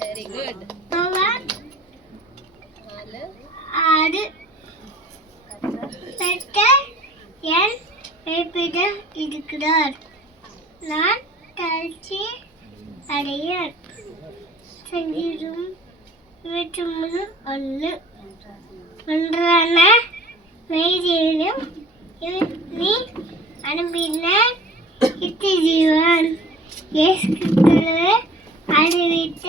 Very good. ஆடு என் இருக்கிறார். நான் கல்வி அடையார். சங்கீதம் 23:1 ஒன்றான மெய்தேனும் நீ அனுப்பின இட்டு ஜீவன் இயேசு கிறிஸ்துவை அறிவித்த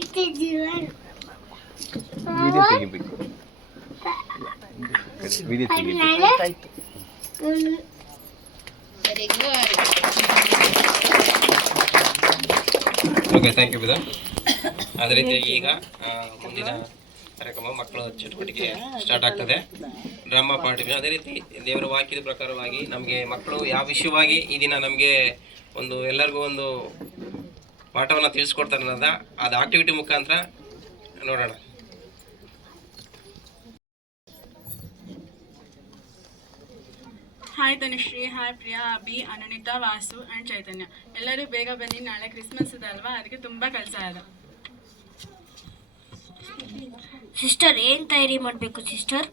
இட்டு ஜீவன். ಓಕೆ, ಥ್ಯಾಂಕ್ ಯು ಬಿದಾ. ಅದೇ ರೀತಿಯಾಗಿ ಈಗ ಮುಂದಿನ ಕಾರ್ಯಕ್ರಮ ಮಕ್ಕಳ ಚಟುವಟಿಕೆ ಸ್ಟಾರ್ಟ್ ಆಗ್ತದೆ, ಡ್ರಾಮಾ ಪಾರ್ಟಿ. ಅದೇ ರೀತಿ ದೇವರ ವಾಕ್ಯದ ಪ್ರಕಾರವಾಗಿ ನಮಗೆ ಮಕ್ಕಳು ಯಾವ ವಿಷಯವಾಗಿ ಈ ದಿನ ನಮಗೆ ಒಂದು ಎಲ್ಲರಿಗೂ ಒಂದು ಪಾಠವನ್ನು ತಿಳಿಸ್ಕೊಡ್ತಾರೆ ಅನ್ನೋದ ಅದು ಆಕ್ಟಿವಿಟಿ ಮುಖಾಂತರ ನೋಡೋಣ. Hi Tanushree, hi Priya, Abhi, Ananita, Vasu and Chaitanya. ಎಲ್ಲರೂ ಬೇಗ ಬನ್ನಿ, ನಾಳೆ ಕ್ರಿಸ್ಮಸ್ ಇದೆ ಅಲ್ವಾ, ಅದಕ್ಕೆ ತುಂಬ ಕೆಲಸ ಇದೆ. ಸಿಸ್ಟರ್, ಏನು ತಯಾರಿ ಮಾಡಬೇಕು ಸಿಸ್ಟರ್?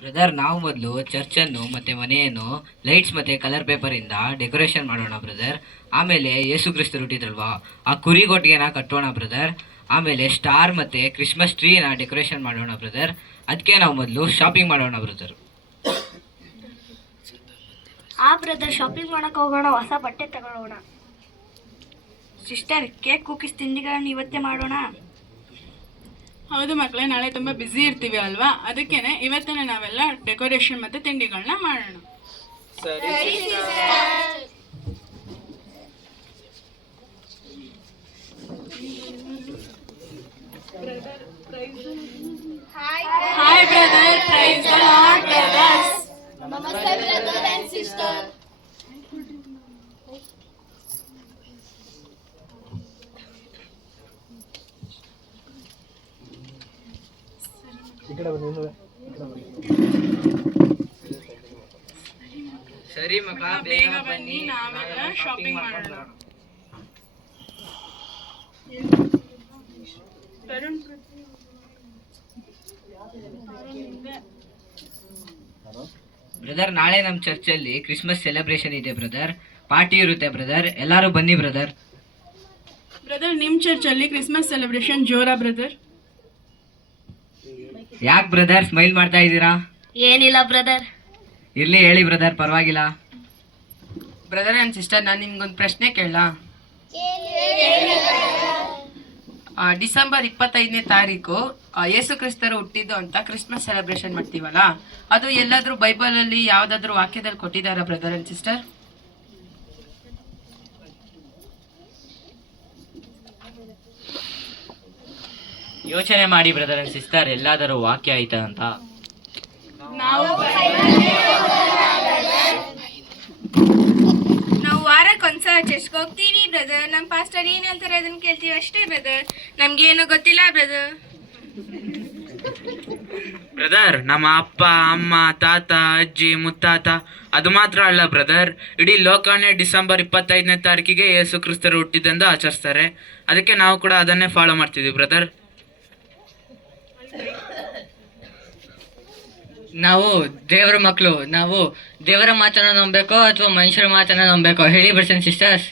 ಬ್ರದರ್, ನಾವು ಮೊದಲು ಚರ್ಚನ್ನು ಮತ್ತು ಮನೆಯನ್ನು ಲೈಟ್ಸ್ ಮತ್ತು ಕಲರ್ ಪೇಪರಿಂದ ಡೆಕೋರೇಷನ್ ಮಾಡೋಣ ಬ್ರದರ್. ಆಮೇಲೆ ಯೇಸು ಕ್ರಿಸ್ತರು ಹುಟ್ಟಿದ್ರಲ್ವಾ, ಆ ಕುರಿಗೊಟ್ಟಿಗೆನ ಕಟ್ಟೋಣ ಬ್ರದರ್. ಆಮೇಲೆ ಸ್ಟಾರ್ ಮತ್ತು ಕ್ರಿಸ್ಮಸ್ ಟ್ರೀನ ಡೆಕೋರೇಷನ್ ಮಾಡೋಣ ಬ್ರದರ್. ಅದಕ್ಕೆ ನಾವು ಮೊದಲು ಶಾಪಿಂಗ್ ಮಾಡೋಣ ಬ್ರದರ್. ಬ್ರದರ್, ಶಾಪಿಂಗ್ ಮಾಡಕ್ಕೆ ಹೋಗೋಣ, ಹೊಸ ಬಟ್ಟೆ ತಗೊಳ್ಳೋಣ. ಸಿಸ್ಟರ್, ಕೇಕ್ ಕುಕೀಸ್ ತಿಂಡಿಗಳನ್ನು ಇವತ್ತೇ ಮಾಡೋಣ. ಹೌದು ಮಕ್ಕಳೇ, ನಾಳೆ ತುಂಬ ಬ್ಯುಸಿ ಇರ್ತೀವಿ ಅಲ್ವಾ, ಅದಕ್ಕೇನೆ ಇವತ್ತೇ ನಾವೆಲ್ಲ ಡೆಕೋರೇಷನ್ ಮತ್ತು ತಿಂಡಿಗಳನ್ನ ಮಾಡೋಣ. Hi brother, praise the Lord brothers. Namaste brother and sister. ಸರಿ ಮಕ್ಕಳ, ಬೇಗ ಬನ್ನಿ, ನಾವೆಲ್ಲ ಶಾಪಿಂಗ್ ಮಾಡೋಣ. ಬ್ರದರ್, ನಾಳೆ ನಮ್ಮ ಚರ್ಚಲ್ಲಿ ಕ್ರಿಸ್ಮಸ್ ಸೆಲೆಬ್ರೇಷನ್ ಇದೆ ಬ್ರದರ್. ಪಾರ್ಟಿ ಇರುತ್ತೆ ಬ್ರದರ್, ಎಲ್ಲರೂ ಬನ್ನಿ ಬ್ರದರ್. ಬ್ರದರ್, ನಿಮ್ಮ ಚರ್ಚಲ್ಲಿ ಕ್ರಿಸ್ಮಸ್ ಸೆಲೆಬ್ರೇಷನ್ ಜೋರಾ ಬ್ರದರ್? ಯಾಕೆ ಬ್ರದರ್ ಸ್ಮೈಲ್ ಮಾಡ್ತಾ ಇದ್ದೀರಾ? ಏನಿಲ್ಲ ಬ್ರದರ್. ಇರ್ಲಿ, ಹೇಳಿ ಬ್ರದರ್, ಪರವಾಗಿಲ್ಲ. ಬ್ರದರ್ ಆ್ಯಂಡ್ ಸಿಸ್ಟರ್, ನಾನು ನಿಮ್ಗೊಂದು ಪ್ರಶ್ನೆ ಕೇಳಲಾ? ಡಿಸೆಂಬರ್ 25ನೇ ತಾರೀಕು ಯೇಸು ಕ್ರಿಸ್ತರು ಹುಟ್ಟಿದ್ದು ಅಂತ ಕ್ರಿಸ್ಮಸ್ ಸೆಲೆಬ್ರೇಷನ್ ಮಾಡ್ತೀವಲ್ಲ, ಅದು ಎಲ್ಲಾದ್ರೂ ಬೈಬಲಲ್ಲಿ ಯಾವುದಾದ್ರೂ ವಾಕ್ಯದಲ್ಲಿ ಕೊಟ್ಟಿದ್ದಾರಾ ಬ್ರದರ್ ಆ್ಯಂಡ್ ಸಿಸ್ಟರ್? ಯೋಚನೆ ಮಾಡಿ ಬ್ರದರ್ ಆ್ಯಂಡ್ ಸಿಸ್ಟರ್, ಎಲ್ಲಾದರೂ ವಾಕ್ಯ ಆಯ್ತಾ ಅಂತ. ನಾವು ವಾರಕ್ಕೊಂದ್ಸಲ ಚರ್ಚ್ಗೆ ಹೋಗ್ತೀವಿ ಬ್ರದರ್. ನಮ್ಮ ಪಾಸ್ಟರ್ ಏನು ಹೇಳ್ತಾರೆ ಅದನ್ನ ಕೇಳ್ತೀವಿ ಅಷ್ಟೇ ಬ್ರದರ್. ನಮ್ಗೇನು ಗೊತ್ತಿಲ್ಲ ಬ್ರದರ್. ಬ್ರದರ್, ನಮ್ಮ ಅಪ್ಪ ಅಮ್ಮ ತಾತ ಅಜ್ಜಿ ಮುತ್ತಾತ ಅದು ಮಾತ್ರ ಅಲ್ಲ ಬ್ರದರ್, ಇಡೀ ಲೋಕನೇ ಡಿಸೆಂಬರ್ 25ನೇ ತಾರೀಕಿಗೆ ಯೇಸು ಕ್ರಿಸ್ತರು ಹುಟ್ಟಿದ್ದೆಂದು ಆಚರಿಸ್ತಾರೆ. ಅದಕ್ಕೆ ನಾವು ಕೂಡ ಅದನ್ನೇ ಫಾಲೋ ಮಾಡ್ತಿದ್ವಿ ಬ್ರದರ್. ನಾವು ದೇವರ ಮಕ್ಕಳು, ನಾವು ದೇವರ ಮಾತನ್ನ ನಂಬಬೇಕೋ ಅಥವಾ ಮನುಷ್ಯರ ಮಾತನ್ನ ನಂಬಬೇಕೋ ಹೇಳಿ ಬರ್ತೀನಿ ಸಿಸ್ಟರ್ಸ್.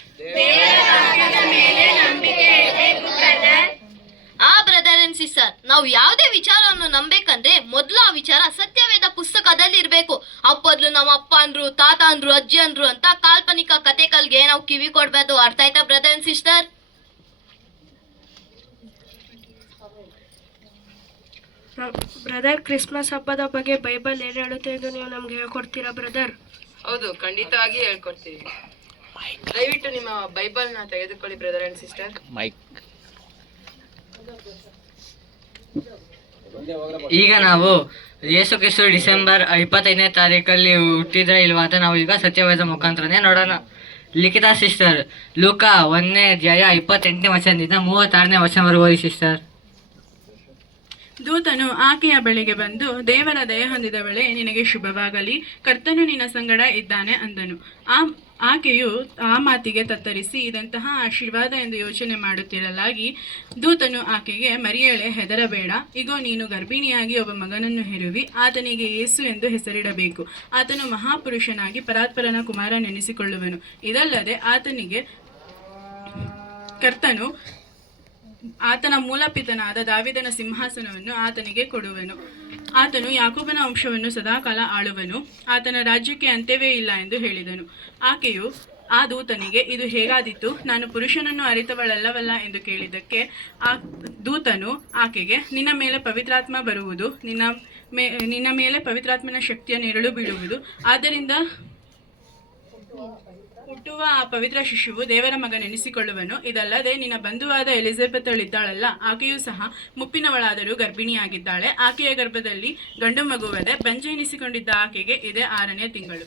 ಬ್ರದರ್ ಅಂಡ್ ಸಿಸ್ಟರ್, ನಾವು ಯಾವುದೇ ವಿಚಾರವನ್ನು ನಂಬೇಕಂದ್ರೆ ಮೊದಲು ಆ ವಿಚಾರ ಸತ್ಯವೇದ ಪುಸ್ತಕದಲ್ಲಿ ಇರಬೇಕು. ಅಪ್ಪದ್ಲು ನಮ್ಮ ಅಪ್ಪ ಅಂದ್ರು, ತಾತ ಅಂದ್ರು, ಅಜ್ಜಿ ಅಂದ್ರು ಅಂತ ಕಾಲ್ಪನಿಕ ಕಥೆಗಳಿಗೆ ನಾವು ಕಿವಿ ಕೊಡ್ಬೇಕು. ಅರ್ಥ ಆಯ್ತಾ brother and sister? Brother, Christmas ಹಬ್ಬದ ಬಗ್ಗೆ ಬೈಬಲ್ ಏನು ಹೇಳುತ್ತೆ ಎಂದು ನೀವು ನಮ್ಗೆ ಹೇಳ್ಕೊಡ್ತೀರಾ ಬ್ರದರ್? ಹೌದು, ಖಂಡಿತವಾಗಿ ಹೇಳ್ಕೊಡ್ತೀವಿ. ದಯವಿಟ್ಟು ನಿಮ್ಮ ಬೈಬಲ್ನ ತೆಗೆದುಕೊಳ್ಳಿ ಬ್ರದರ್ ಅಂಡ್ ಸಿಸ್ಟರ್. ಈಗ ನಾವು ಯೇಸು ಕ್ರಿಸ್ತು ಡಿಸೆಂಬರ್ 25ನೇ ತಾರೀಕಲ್ಲಿ ಹುಟ್ಟಿದ್ರೆ ಇಲ್ವಾ ಅಂತ ನಾವು ಈಗ ಸತ್ಯವೇದ ಮುಖಾಂತರನೇ ನೋಡೋಣ. ಲಿಖಿತ ಸಿಸ್ಟರ್ ಲೂಕ 1ನೇ ಅಧ್ಯಾಯ 28ನೇ ವಚನದಿಂದ 36ನೇ ವಚನವರೆಗೂ ಓದಿ ಸಿಸ್ಟರ್. ದೂತನು ಆಕೆಯ ಬಳಿಗೆ ಬಂದು, ದೇವರ ದಯ ಹೊಂದಿದವಳೇ, ನಿನಗೆ ಶುಭವಾಗಲಿ, ಕರ್ತನು ನಿನ್ನ ಸಂಗಡ ಇದ್ದಾನೆ ಅಂದನು. ಆಕೆಯು ಆ ಮಾತಿಗೆ ತತ್ತರಿಸಿ ಇದಂತಹ ಆಶೀರ್ವಾದ ಎಂದು ಯೋಚನೆ ಮಾಡುತ್ತಿರಲಾಗಿ ದೂತನು ಆಕೆಗೆ, ಮರಿಯಳೇ, ಹೆದರಬೇಡ, ಇಗೋ ನೀನು ಗರ್ಭಿಣಿಯಾಗಿ ಒಬ್ಬ ಮಗನನ್ನು ಹೆರುವಿ, ಆತನಿಗೆ ಯೇಸು ಎಂದು ಹೆಸರಿಡಬೇಕು. ಆತನು ಮಹಾಪುರುಷನಾಗಿ ಪರಾತ್ಪರನ ಕುಮಾರ ನೆನೆಸಿಕೊಳ್ಳುವನು. ಇದಲ್ಲದೆ ಕರ್ತನು ಆತನ ಮೂಲಪಿತನಾದ ದಾವಿದನ ಸಿಂಹಾಸನವನ್ನು ಆತನಿಗೆ ಕೊಡುವನು. ಆತನು ಯಾಕೋಬನ ವಂಶವನ್ನು ಸದಾಕಾಲ ಆಳುವನು. ಆತನ ರಾಜ್ಯಕ್ಕೆ ಅಂತ್ಯವೇ ಇಲ್ಲ ಎಂದು ಹೇಳಿದನು. ಆಕೆಯು ಆ ದೂತನಿಗೆ, ಇದು ಹೇಗಾದೀತು? ನಾನು ಪುರುಷನನ್ನು ಅರಿತವಳಲ್ಲವಲ್ಲ ಎಂದು ಕೇಳಿದ್ದಕ್ಕೆ ಆ ದೂತನು ಆಕೆಗೆ, ನಿನ್ನ ಮೇಲೆ ಪವಿತ್ರಾತ್ಮ ಬರುವುದು, ನಿನ್ನ ಮೇಲೆ ಪವಿತ್ರಾತ್ಮನ ಶಕ್ತಿಯ ನೆರಳು ಬೀಳುವುದು. ಆದ್ದರಿಂದ ಹುಟ್ಟುವ ಆ ಪವಿತ್ರ ಶಿಶುವು ದೇವರ ಮಗನೆನಿಸಿಕೊಳ್ಳುವನು. ಇದಲ್ಲದೆ ನಿನ್ನ ಬಂಧುವಾದ ಎಲಿಜಬೆತಳಿದ್ದಾಳಲ್ಲ, ಆಕೆಯೂ ಸಹ ಮುಪ್ಪಿನವಳಾದರೂ ಗರ್ಭಿಣಿಯಾಗಿದ್ದಾಳೆ. ಆಕೆಯ ಗರ್ಭದಲ್ಲಿ ಗಂಡು ಮಗುವದೆ. ಬಂಜೆ ಎನಿಸಿಕೊಂಡಿದ್ದ ಆಕೆಗೆ ಇದೇ 6ನೇ ತಿಂಗಳು.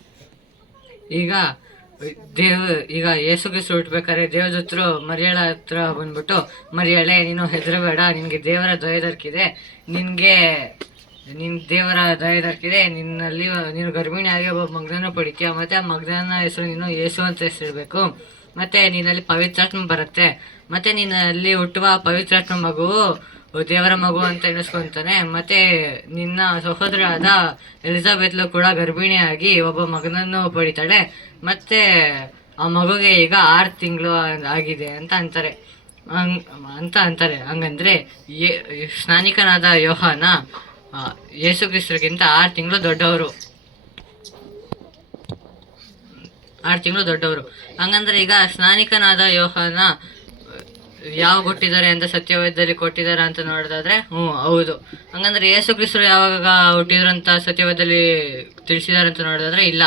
ಈಗ ಯೇಸು ಕ್ರಿಸ್ತ ಹುಟ್ಟಬೇಕಾದ್ರೆ ದೇವದೂತರು ಮರಿಯಳ ಹತ್ರ ಬಂದ್ಬಿಟ್ಟು, ಮರಿಯಳೇ, ನೀನು ಹೆದರಬೇಡ, ನಿನಗೆ ದೇವರ ದಯ ದೊರಕಿದೆ, ದೇವರ ದಯ ದೊರಕಿದೆ, ನಿನ್ನಲ್ಲಿ ನೀನು ಗರ್ಭಿಣಿಯಾಗಿ ಒಬ್ಬ ಮಗನನ್ನು ಪಡಿತೀಯ, ಮತ್ತೆ ಆ ಮಗನ ಹೆಸರು ನೀನು ಯೇಸು ಅಂತ ಹೆಸರಿಡಬೇಕು, ಮತ್ತೆ ನಿನ್ನಲ್ಲಿ ಪವಿತ್ರಾತ್ಮ ಬರುತ್ತೆ, ಮತ್ತೆ ನಿನ್ನಲ್ಲಿ ಹುಟ್ಟುವ ಪವಿತ್ರಾತ್ಮ ಮಗುವು ದೇವರ ಮಗು ಅಂತ ಎಣಿಸ್ಕೊಂತಾನೆ, ಮತ್ತೆ ನಿನ್ನ ಸಹೋದರಾದ ಎಲಿಜಬೆತ್ಲು ಕೂಡ ಗರ್ಭಿಣಿಯಾಗಿ ಒಬ್ಬ ಮಗನನ್ನು ಪಡಿತಾಳೆ, ಮತ್ತೆ ಆ ಮಗುಗೆ ಈಗ 6 ತಿಂಗಳು ಆಗಿದೆ ಅಂತ ಅಂತಾರೆ. ಹಂಗಂದ್ರೆ ಸ್ನಾನಿಕನಾದ ಯೋಹಾನ ಯೇಸು ಕ್ರಿಸ್ತರಿಗಿಂತ 6 ತಿಂಗಳು ದೊಡ್ಡವರು. ಹಂಗಂದ್ರೆ ಈಗ ಸ್ನಾನಿಕನಾದ ಯೋಹಾನ ಯಾವಾಗ ಹುಟ್ಟಿದ್ದಾರೆ ಅಂತ ಸತ್ಯವೇದದಲ್ಲಿ ಕೊಟ್ಟಿದ್ದಾರೆ ಅಂತ ನೋಡೋದಾದ್ರೆ ಹೌದು. ಹಂಗಂದ್ರೆ ಯೇಸು ಕ್ರಿಸ್ತರು ಯಾವಾಗ ಹುಟ್ಟಿದ್ರು ಅಂತ ಸತ್ಯವೇದದಲ್ಲಿ ತಿಳಿಸಿದ್ದಾರೆ ಅಂತ ನೋಡೋದಾದ್ರೆ ಇಲ್ಲ.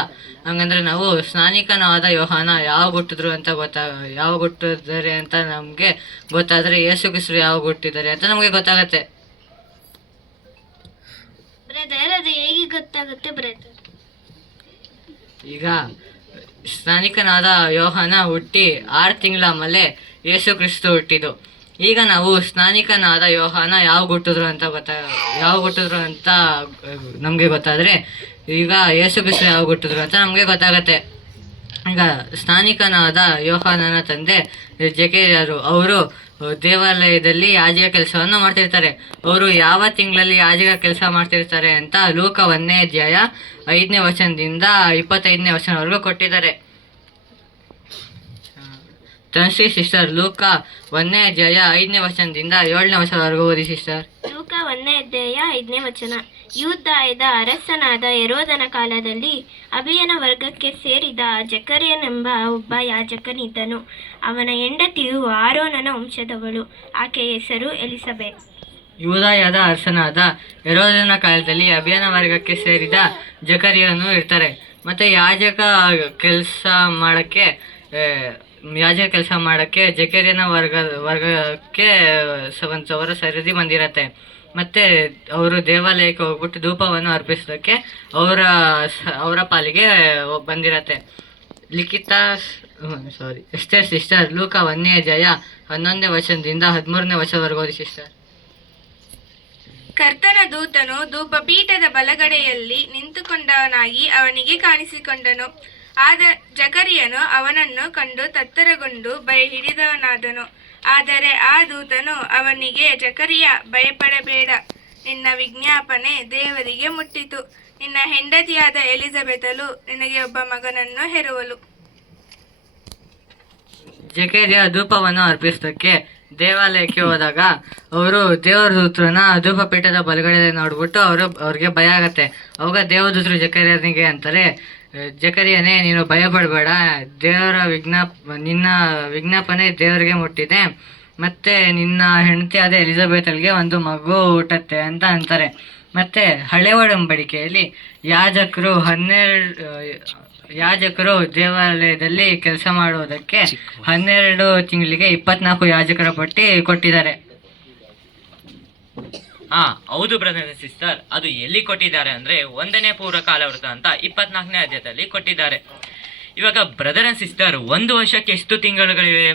ಹಂಗಂದ್ರೆ ನಾವು ಸ್ನಾನಿಕನಾದ ಯೋಹಾನ ಯಾವಾಗ ಹುಟ್ಟಿದ್ದಾರೆ ಅಂತ ನಮ್ಗೆ ಗೊತ್ತಾದ್ರೆ ಯೇಸು ಕ್ರಿಸ್ತರು ಯಾವಾಗ ಹುಟ್ಟಿದ್ದಾರೆ ಅಂತ ನಮ್ಗೆ ಗೊತ್ತಾಗತ್ತೆ. ಅದು ಹೇಗೆ ಗೊತ್ತಾಗುತ್ತೆ ಬ್ರದರ್? ಈಗ ಸ್ನಾನಿಕನಾದ ಯೋಹಾನ ಹುಟ್ಟಿ 6 ತಿಂಗಳ ಆಮೇಲೆ ಯೇಸು ಕ್ರಿಸ್ತು ಹುಟ್ಟಿದ್ದು. ಈಗ ನಾವು ಸ್ನಾನಿಕನಾದ ಯೋಹಾನ ಯಾವಾಗ ಹುಟ್ಟಿದ್ರು ಅಂತ ನಮಗೆ ಗೊತ್ತಾದರೆ ಈಗ ಯೇಸು ಕ್ರಿಸ್ತು ಯಾವಾಗ ಹುಟ್ಟಿದ್ರು ಅಂತ ನಮಗೆ ಗೊತ್ತಾಗತ್ತೆ. ಈಗ ಸ್ನಾನಿಕನಾದ ಯೋಹಾನನ ತಂದೆ ಜಕರೀಯರು ಅವರು ದೇವಾಲಯದಲ್ಲಿ ಯಾಜಕ ಕೆಲಸವನ್ನು ಮಾಡ್ತಿರ್ತಾರೆ. ಅವರು ಯಾವ ತಿಂಗಳಲ್ಲಿ ಯಾಜಕ ಕೆಲಸ ಮಾಡ್ತಿರ್ತಾರೆ ಅಂತ ಲೂಕ 1ನೇ ಅಧ್ಯಾಯ 5ನೇ ವಚನದಿಂದ 25ನೇ ವಚನವರೆಗೂ ಕೊಟ್ಟಿದ್ದಾರೆ. ತನ್ಶ್ರೀ ಸಿಸ್ಟರ್ ಲೂಕ 1ನೇ ಅಧ್ಯಾಯ 5ನೇ ವಚನದಿಂದ 7ನೇ ವಚನವರೆಗೂ ಓದಿ ಸಿಸ್ಟರ್. ಲೂಕ 1ನೇ ಅಧ್ಯಾಯ 5ನೇ ವಚನ. ಯೂದಾಯದ ಅರಸನಾದ ಹೆರೋದನ ಕಾಲದಲ್ಲಿ ಅಬಿಯನ ವರ್ಗಕ್ಕೆ ಸೇರಿದ ಜಕರೀಯನೆಂಬ ಒಬ್ಬ ಯಾಜಕನಿದ್ದನು. ಅವನ ಹೆಂಡತಿಯು ಆರೋನನ ವಂಶದವಳು. ಆಕೆಯ ಹೆಸರು ಎಲಿಸಬೆತ್. ಯೂದಾಯದ ಅರಸನಾದ ಹೆರೋದನ ಕಾಲದಲ್ಲಿ ಅಬಿಯನ ವರ್ಗಕ್ಕೆ ಸೇರಿದ ಜಕರೀಯನು ಇರ್ತಾರೆ. ಮತ್ತು ಯಾಜಕ ಕೆಲಸ ಮಾಡೋಕ್ಕೆ ಜಕರೀಯನ ವರ್ಗಕ್ಕೆ ಅವರ ಸರದಿ ಬಂದಿರತ್ತೆ. ಮತ್ತು ಅವರು ದೇವಾಲಯಕ್ಕೆ ಹೋಗ್ಬಿಟ್ಟು ಧೂಪವನ್ನು ಅರ್ಪಿಸೋದಕ್ಕೆ ಅವರ ಪಾಲಿಗೆ ಬಂದಿರತ್ತೆ. ಎಸ್ಟರ್ ಸಿಸ್ಟರ್ ಲೂಕ 1ನೇ ಅಧ್ಯಾಯ 11ನೇ ವಚನದಿಂದ 13ನೇ ವಚನವರೆಗೂ ಓದಿ ಸಿಸ್ಟರ್. ಕರ್ತನ ದೂತನು ಧೂಪಪೀಠದ ಬಲಗಡೆಯಲ್ಲಿ ನಿಂತುಕೊಂಡವನಾಗಿ ಅವನಿಗೆ ಕಾಣಿಸಿಕೊಂಡನು. ಆದ ಜಕರೀಯನು ಅವನನ್ನು ಕಂಡು ತತ್ತರಗೊಂಡು ಭಯ ಹಿಡಿದವನಾದನು. ಆದರೆ ಆ ದೂತನು ಅವನಿಗೆ, ಜಕರೀಯ, ಭಯಪಡಬೇಡ, ನಿನ್ನ ವಿಜ್ಞಾಪನೆ ದೇವರಿಗೆ ಮುಟ್ಟಿತು. ನಿನ್ನ ಹೆಂಡತಿಯಾದ ಎಲಿಜಬೆತಳು ನಿನಗೆ ಒಬ್ಬ ಮಗನನ್ನು ಹೆರುವಳು. ಜಕರೀಯ ಧೂಪವನ್ನು ಅರ್ಪಿಸೋದಕ್ಕೆ ದೇವಾಲಯಕ್ಕೆ ಹೋದಾಗ ಅವರು ದೇವದೂತರನ್ನ ಧೂಪಪೀಠದ ಬಲಗಡೆ ನೋಡ್ಬಿಟ್ಟು ಅವ್ರಿಗೆ ಭಯ ಆಗತ್ತೆ. ಅವಾಗ ದೇವದೂತರು ಜಕರೀಯನಿಗೆ ಅಂತಾರೆ, ಜಕರೀಯನೇ, ನೀನು ಭಯ ಪಡಬೇಡ, ನಿನ್ನ ವಿಜ್ಞಾಪನೆ ದೇವರಿಗೆ ಮುಟ್ಟಿದೆ, ಮತ್ತೆ ನಿನ್ನ ಹೆಂಡತಿಯಾದ ಎಲಿಜಬೆತಲ್ಗೆ ಒಂದು ಮಗು ಹುಟ್ಟತ್ತೆ ಅಂತ ಅಂತಾರೆ. ಮತ್ತೆ ಹಳೆ ಒಡಂಬಡಿಕೆಯಲ್ಲಿ ಯಾಜಕರು ದೇವಾಲಯದಲ್ಲಿ ಕೆಲಸ ಮಾಡುವುದಕ್ಕೆ 12 ತಿಂಗಳಿಗೆ 24 ಯಾಜಕರ ಪಟ್ಟಿ ಕೊಟ್ಟಿದ್ದಾರೆ. ಹೌದು ಬ್ರದರ್ ಸಿಸ್ಟರ್, ಅದು ಎಲ್ಲಿ ಕೊಟ್ಟಿದ್ದಾರೆ ಅಂದರೆ 1ನೇ ಪೂರ್ವ ಕಾಲವೃತ್ತ ಅಂತ 24ನೇ ಅಧ್ಯಾಯದಲ್ಲಿ ಕೊಟ್ಟಿದ್ದಾರೆ. ಇವಾಗ ಬ್ರದರ್ ಅಂಡ್ ಸಿಸ್ಟರ್, ಒಂದು ವರ್ಷಕ್ಕೆ ಎಷ್ಟು ತಿಂಗಳುಗಳಿವೆ?